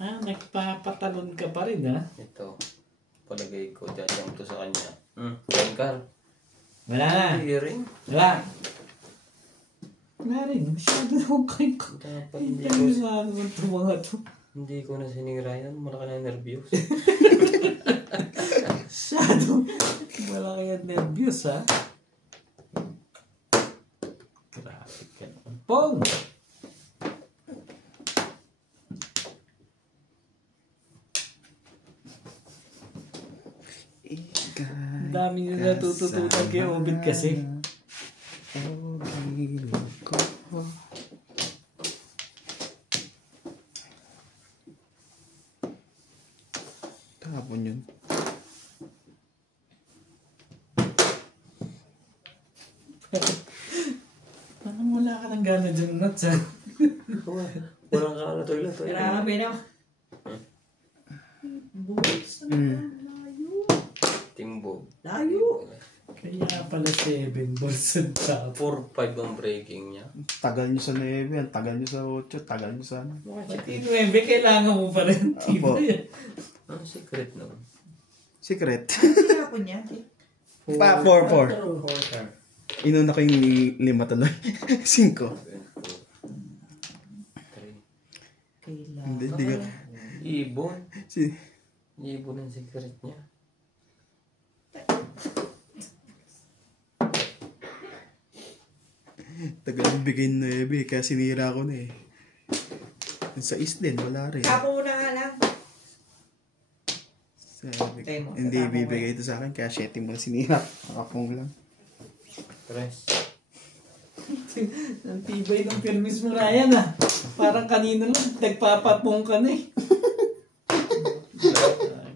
Nagpapatalon ka pa rin ha? Ito. Palagay ko dyan to sa kanya. Bangkar. Wala na. Hearing. Wala. Wala rin. Masyado na akong kayo ko. Dapat Hindi hindi ko, sa naman ito mga to. hindi ko na sinira yan. Malaki na nervyos. Masyado. Wala kaya nervyos ha? Grabe ka naman. Pong! Ang dami nyo natututunan kay Obit kasi. Ko. Tapon yun. Parang wala ka ng gana dyan, Nuts ha? Walang kakala toilet. Grabe na. Buwis na layo. Timbog. Layo. Kaya pala 7 balls ang top. 4-5 ang breaking niya. Tagal nyo sa 9, ang tagal nyo sa 8, tagal nyo sa ano. Pati 9, kailangan mo pa rin. Opo. Ang secret naman. Secret. Kaya ko niya. 4. Porter. Inuna ko yung 5 tuloy. 5. Kailangan. Hindi ka. Ibon. Si, Ibon ang secret niya. tagal yung bigay ng 9, kaya sinira ko na eh. Yung sa is din, wala rin. Kapo mo na nga lang. Sabi, Okay mo, hindi tatapon mo bibigay ito sa akin, kaya 7 mo na sinira. Nakapong lang. Tres. Ang tibay ng permis mo, Ryan ah. Parang kanina lang, nagpapapong ka na eh.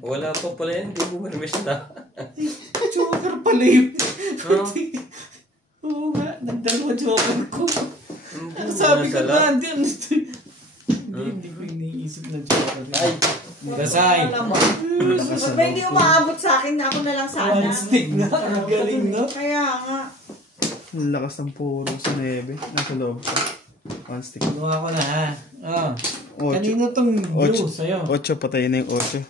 Wala pa pala yan. Hindi mo marmis na. Joker pala yun. Huh? Oo nga, nagdalawa joker ko. Hindi Ano mo sabi ko nasala. na, hindi ko iniisip na joker. Ay, Dasay. Alam mo. Ba't ba hindi umaabot sa akin na ako na lang sana? One stick na. Ang galing, no? Kaya nga. Ang lakas ng puro sa nebe. Nasa loob ko. One stick. Gawa ko na, ha? Oh. Ocho. Kanino tong blue Ocho. sa'yo? 8, patayin na yung 8.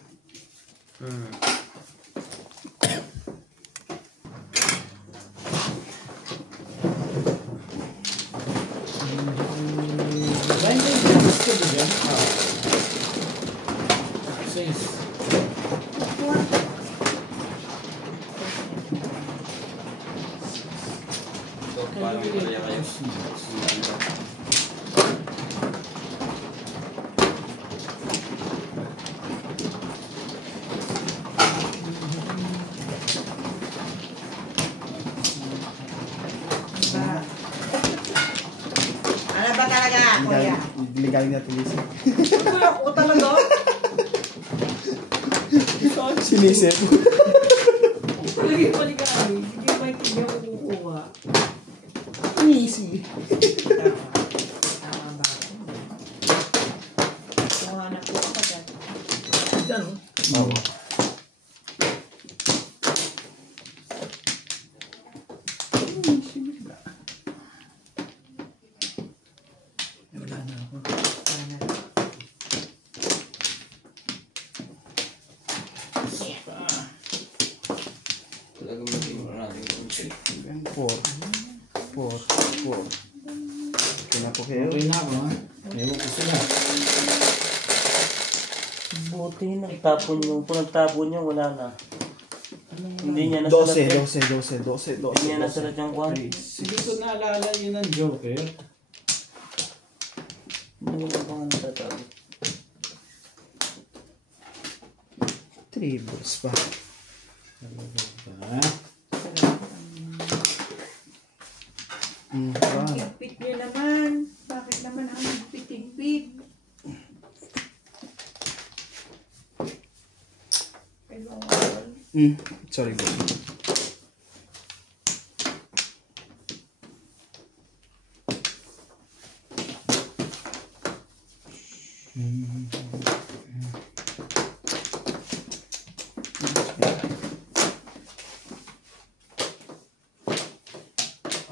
Dahil yung blues ko ba dyan? Says. So, paano ito kayo? Ano ba talaga, kuya? Ligaling natin Lisa. Kuya, ako talaga? Sinisip. Lagi pa ni Kami. Hindi ba hindi ako kukuha? Easy. Tama ba ako? Kuha na po ako dyan. Dyan, Oo. wala na ako. Talagang maging natin yung check. 4. 4. Okay na po kayo. Okay na ako, ha? Ewan ko sila. Buti nagtapon yung, kung nagtapon niya, wala na. Hindi niya nasalat 12. Hindi niya nasalat yung kwan. Hindi ko naalala yun ang Joker. Hindi mo lang pang natatawag. 3 balls pa. Ha? Ang Wow. higpit niyo naman. Bakit naman ang higpit-higpit? Kailangan. Sorry boss.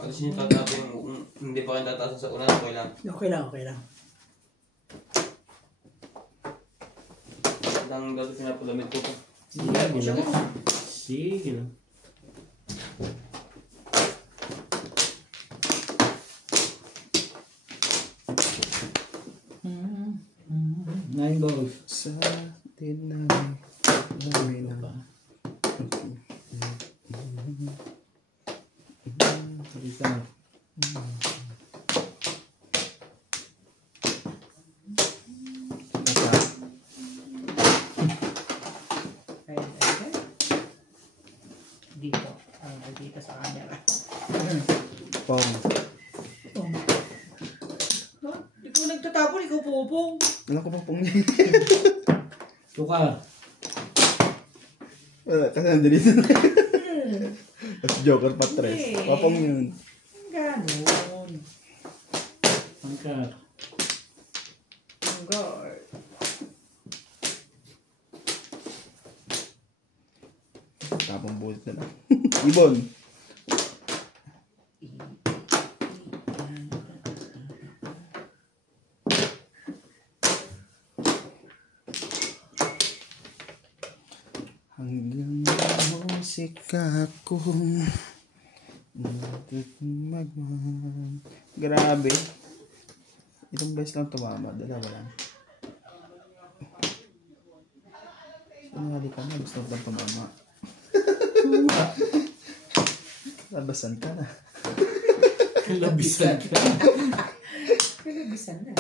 Alisin yung tatapon yung, hindi pa kayo tatasan sa una, okay lang. Okay lang, okay lang. Lang daw pinapalamit ko pa. Sige lang. Sige lang. Nine balls. Sa tinay. Lamay na ba? Isa. Dito. Dito sa camera. Pong. Di ko nagtatapon, ikaw pupong. Alam ko pa pong yan. Tuka. Wala, kasi nandito na. Tapos Joker pa 3. Hindi. Papong yun. Ganon. Angkar. Ang guard. Tapong bulit na lang. Ibon. Hanggang musika kong magmahal. Grabe. Itong beses lang tumama. Dalawa lang. Sinali ka na. Gusto lang tumama. Labasan ka na. Kalabisan ka. Kalabisan na.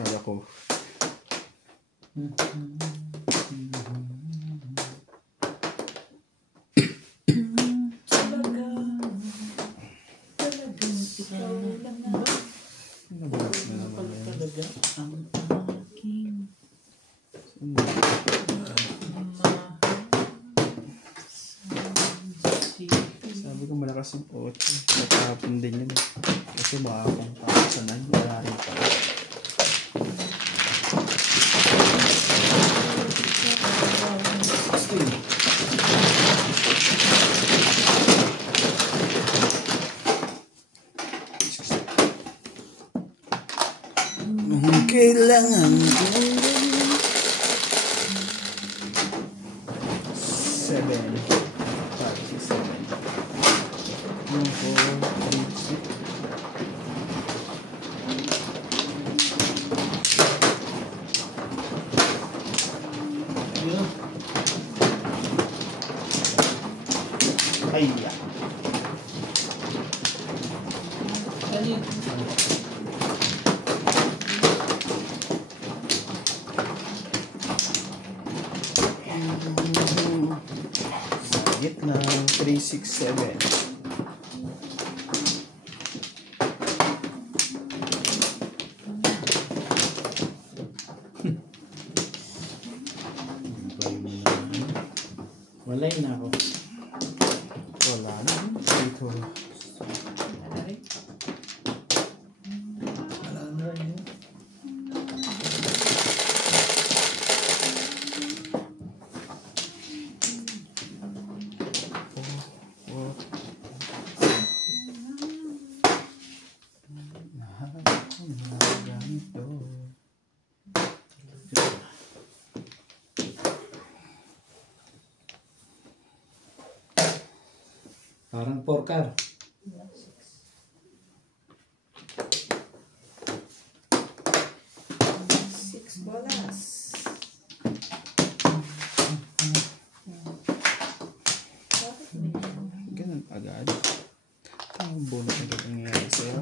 Kaya ko. Talagang ikaw lang na. Talaga ang Aking ko malakas yung 8. Natapon din yun. Kasi baka akong kakasanay. Wala rin pa. Kailangan ko 7 5 6 7 4 3 6 ay ya Git lang 3 6 7 Walay na ako. wala na dito Wala na rin yun. Parang porkar. 6 bolas. ganun agad ang bunot na ganun nangyayari sa'yo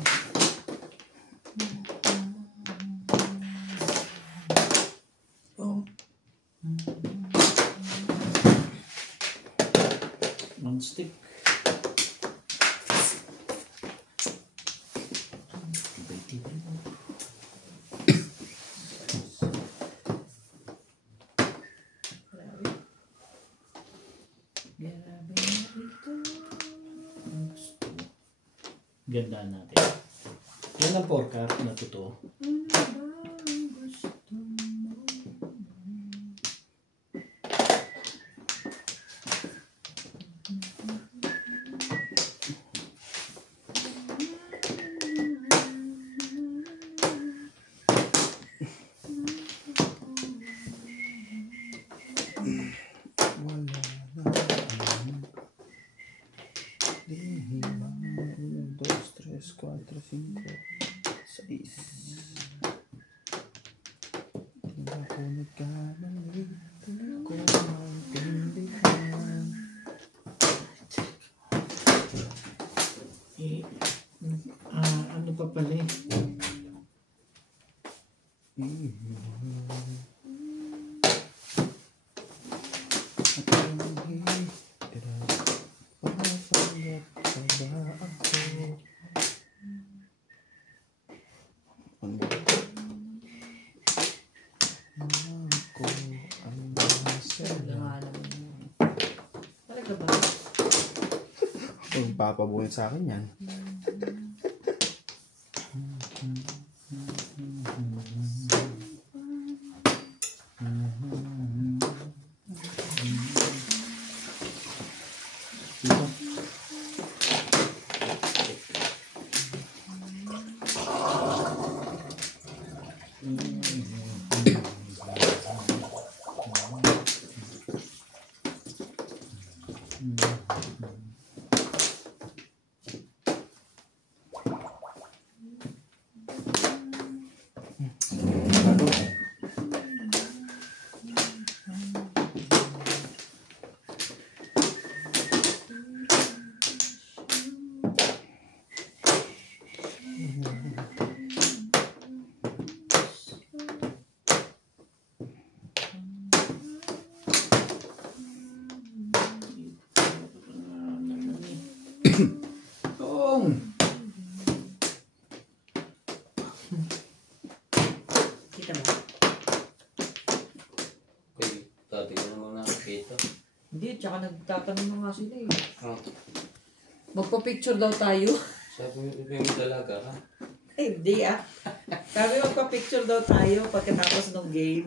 Non-stick. Ganda natin. Yan ang porkar na totoo. Ano pa pala eh? Talaga ba? Papabuhin sa akin yan. Kita mo? Okay, tatignan mo na kita. Hindi, tsaka nagtatanong nga sila eh. Oh. Magpa-picture daw tayo. Sabi mo, yung dalaga ka. Hindi ah. Sabi magpa-picture daw tayo pagkatapos ng game.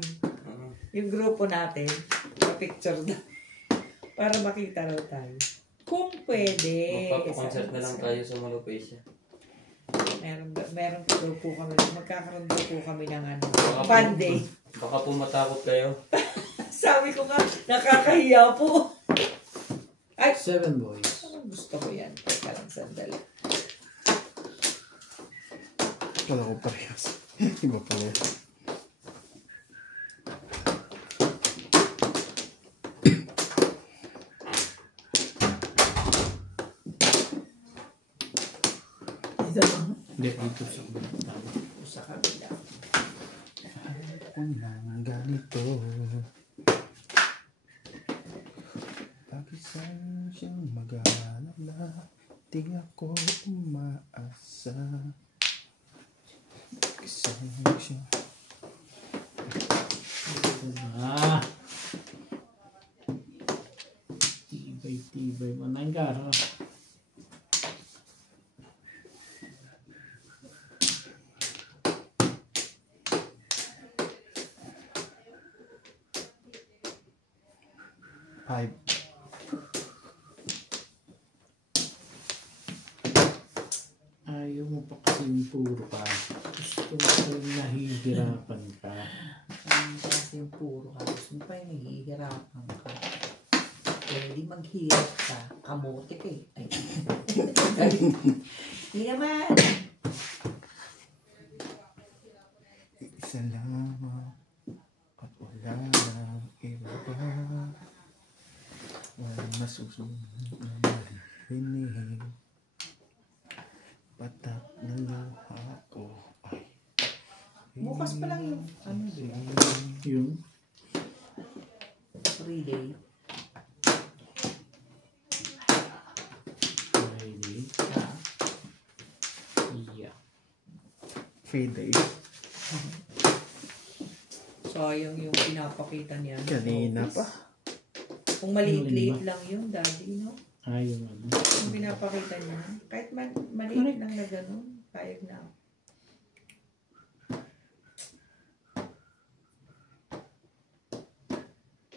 Yung grupo natin, pa-picture daw. Para makita raw tayo. Kung pwede. Magpapakoncert na lang tayo sa Malopecia. Meron daw po kami. Magkakaroon daw po kami ng fun day. Baka po matakot kayo. Sabi ko nga, nakakahiya po. Ay, 7 boys. gusto ko yan. Teka lang, sandali. Wala ko parehas. Iba pala. Ito lang. Hindi, dito sa kabila. Sa kabila. Kung nang ganito. Pag-isa siyang mag-aalala. Di ako umaasa. Pag-isa siya. Tibay-tibay mo ng gara. Five. Ayaw mo pa kasing puro ka. Gusto mo pa yung nahihirapan ka. Kasi yung puro ka. Gusto mo pa yung nahihirapan ka. Pwede maghirap ka. Kamote ka eh. Ay. Hindi naman. Isa lamang at wala lang iba pa. Walang nasusunod na marinig. Patak na luha ko ay Bukas pa lang yung ano din. Yung 3 day. Friday. Yeah. free day. Sayang yung pinapakita niya. Kanina pa. Kung maliit-liit lang yun, daddy, no? Yung ano. Yung pinapakita niya. Kahit maliit lang na gano'n, payag na ako.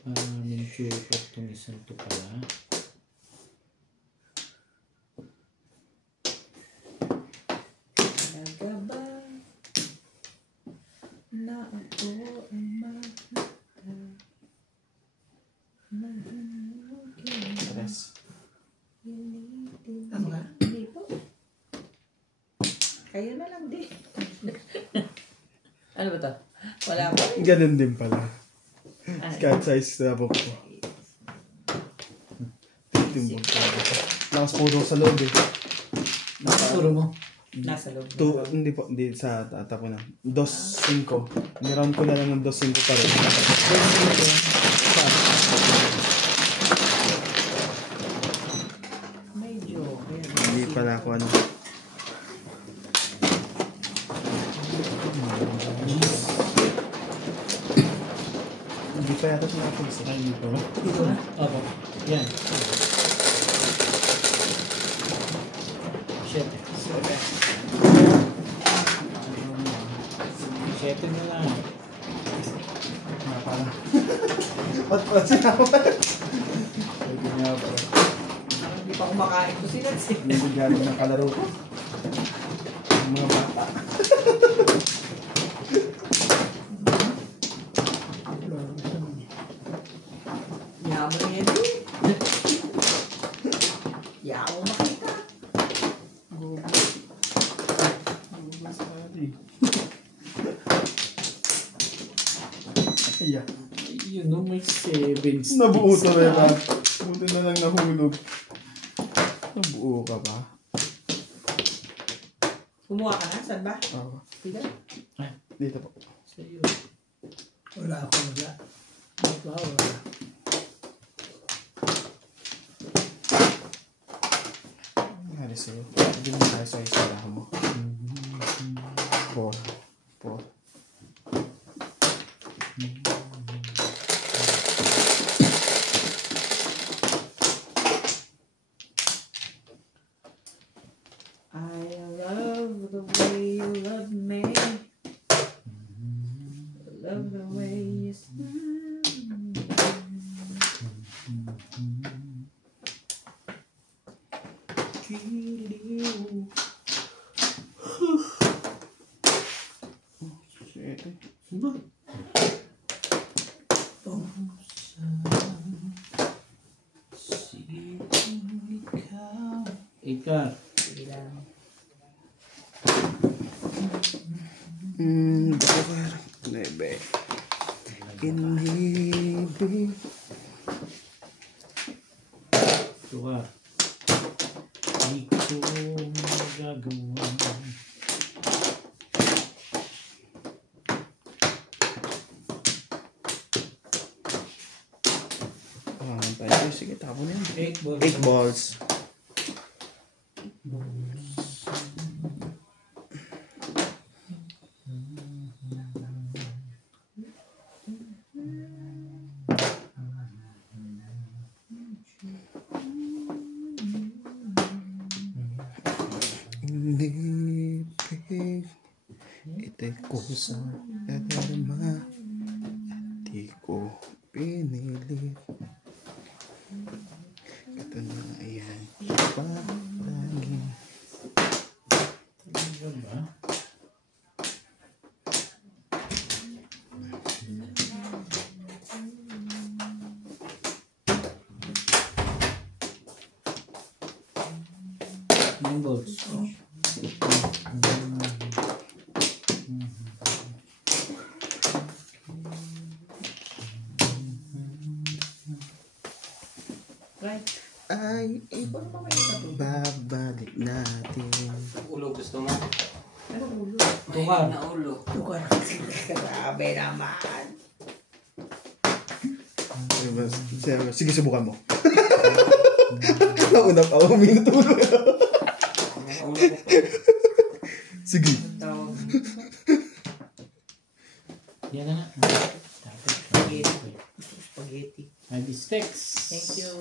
Maraming sugar itong isang to pala. Talaga ba na ako ay makita na hinugin Tres. hinitin. Ano ba? Hindi po. Kayo na lang din. Ano ba to? Wala pa. Ganun din pala. Ay. Cat size na book ko. Titimbong ko. Lakas po daw sa loob eh. Puro mo. Nasa loob. Hindi po, hindi sa tatapo na. 2.5. Niround ko na lang ng 2.5 pa rin. Medyo. Hindi pala ako ano. Hindi pa yata siya nakapagsa. Ay, hindi pa ba? Dito na? Opo. Yan. 7. 7 na lang. Nga pala. Pat siya ako. Pwede nga pala. Hindi pa kumakain ko sila. Hindi galing ng kalaro ko. Yung mga bata. Yaman niya din. Yaman makita. Iya. Yun no, may 7 sticks. Nabuo to rin ba? Buti na lang nahulog. Nabuo ka ba? Kumuha ka na? Saan ba? Oo. Dito? Dito po. Sa'yo. Wala ako, wala. Wala. Nangyari sa'yo. Hindi mo tayo sa isalahan mo. 4. 4. I love the way you love me. Love the way you smile. Ika. Sige lang. Nebe. Inhibig. Ito ka. Hindi ko magagawa. Tayo. Sige, tapon yan. 8 balls. 8 balls. Inibig. Ito'y kusa kadarma. Di ko pinilit. Ito na ayan. Palagi. Talaga ba? Nine balls. Right. Ay, babalik natin. Ulo gusto mo? Ano ulo? Tukar. Na ulo. Tukar. Grabe naman. Sige, subukan mo. Nauna pa ako, minutulo. Sige. Tawag. Yan na nga. Spaghetti. Gusto ko spaghetti. Ivy sticks. Thank you.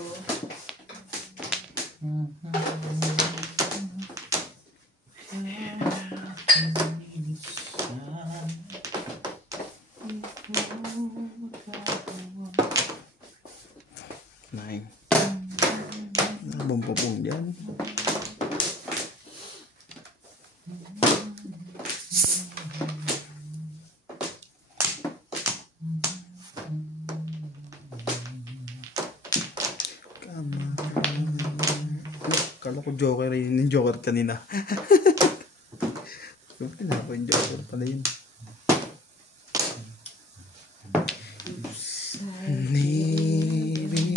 Nine. Bumpapong dyan. Kala ko joker yun. Yung joker kanina. Kala ko yung joker pala yun. Nibig.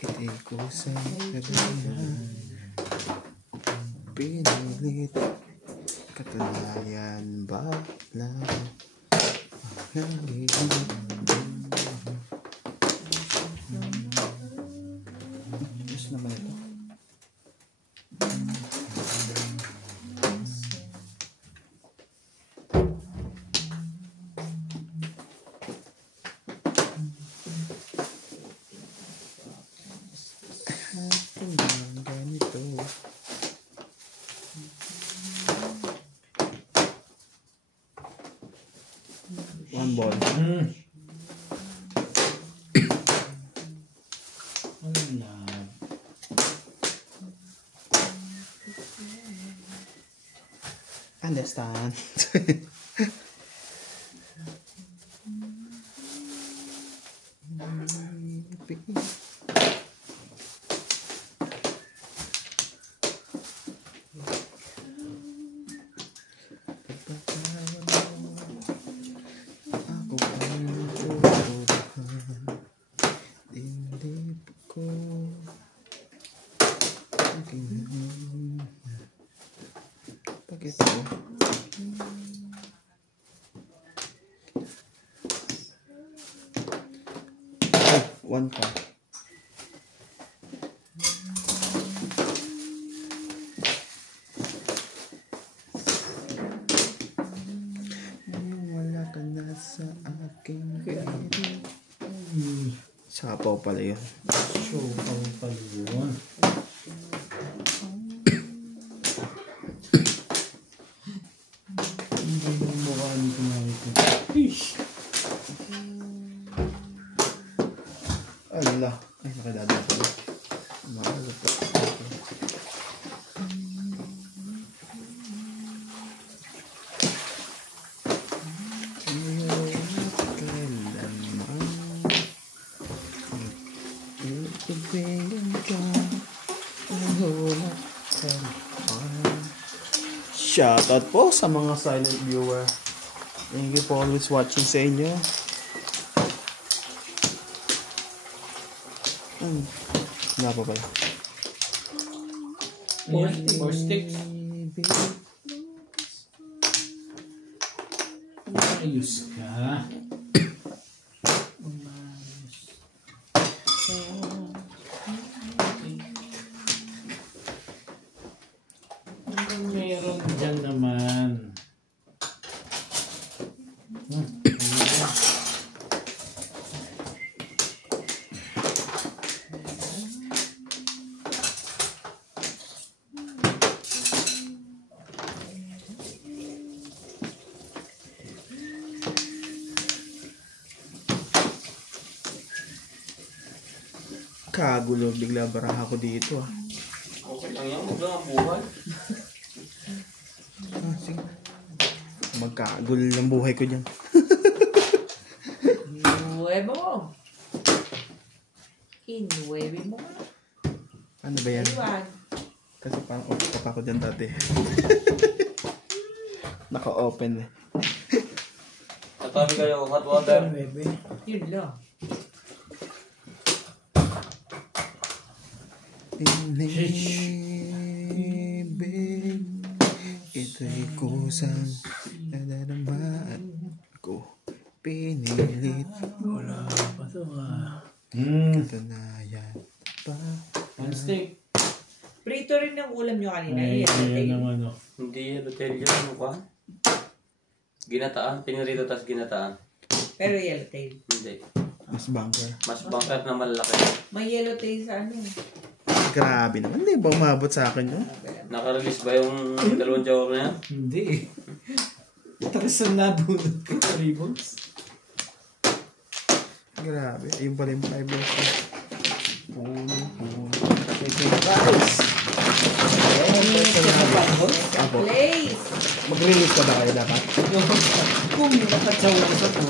Ito'y kusang karana. Pinilit. Katulayan ba na Diyos naman ito. Ganito. One ball. Wala. Understand. Ako ay natutuhan. Dindip ko. Bakit ako? Ay, one pa. Wala ka na sa aking piling. Sapaw pala yun. Show pang pala yun. Shoutout po sa mga silent viewer. Thank you for always watching sa inyo. Wala pa pala. Four sticks. Ayos ka. Meron dyan naman. Kagulo, bigla baraha ko dito ah. Okay lang yan, huwag lang ang buhay. Sige. Magkagulo ng buhay ko dyan. Nuevo mo. Inuebe mo. Ano ba yan? Iwan. Kasi parang open pa ako dyan dati. Naka-open eh. Katabi kayo, hot water. Bebe. Yun lang. Inibig, ito'y kusang nadadambaan ko. Pinilit, Wala pa to ah. katunayan pa. One stick. Prito rin ang ulam nyo kanina. Ay, Yan, ayan naman o. Hindi yellowtail yun, ano ba? Ginataan, pinirito tas ginataan. Pero yellowtail. Hindi. Mas bunker. Mas bangkat na malaki. May yellowtail sa ano. Grabe naman, hindi ba umabot sa akin yun? Naka-release ba yung dalawang joker na yan? Hindi. Tapos ang nabunod ka sa ribbons. Grabe, ayun pala yung 5 years. Puno. Thank you guys. Apo, Place! mag-release ka ba kayo dapat? Kung nakatsawa sa to,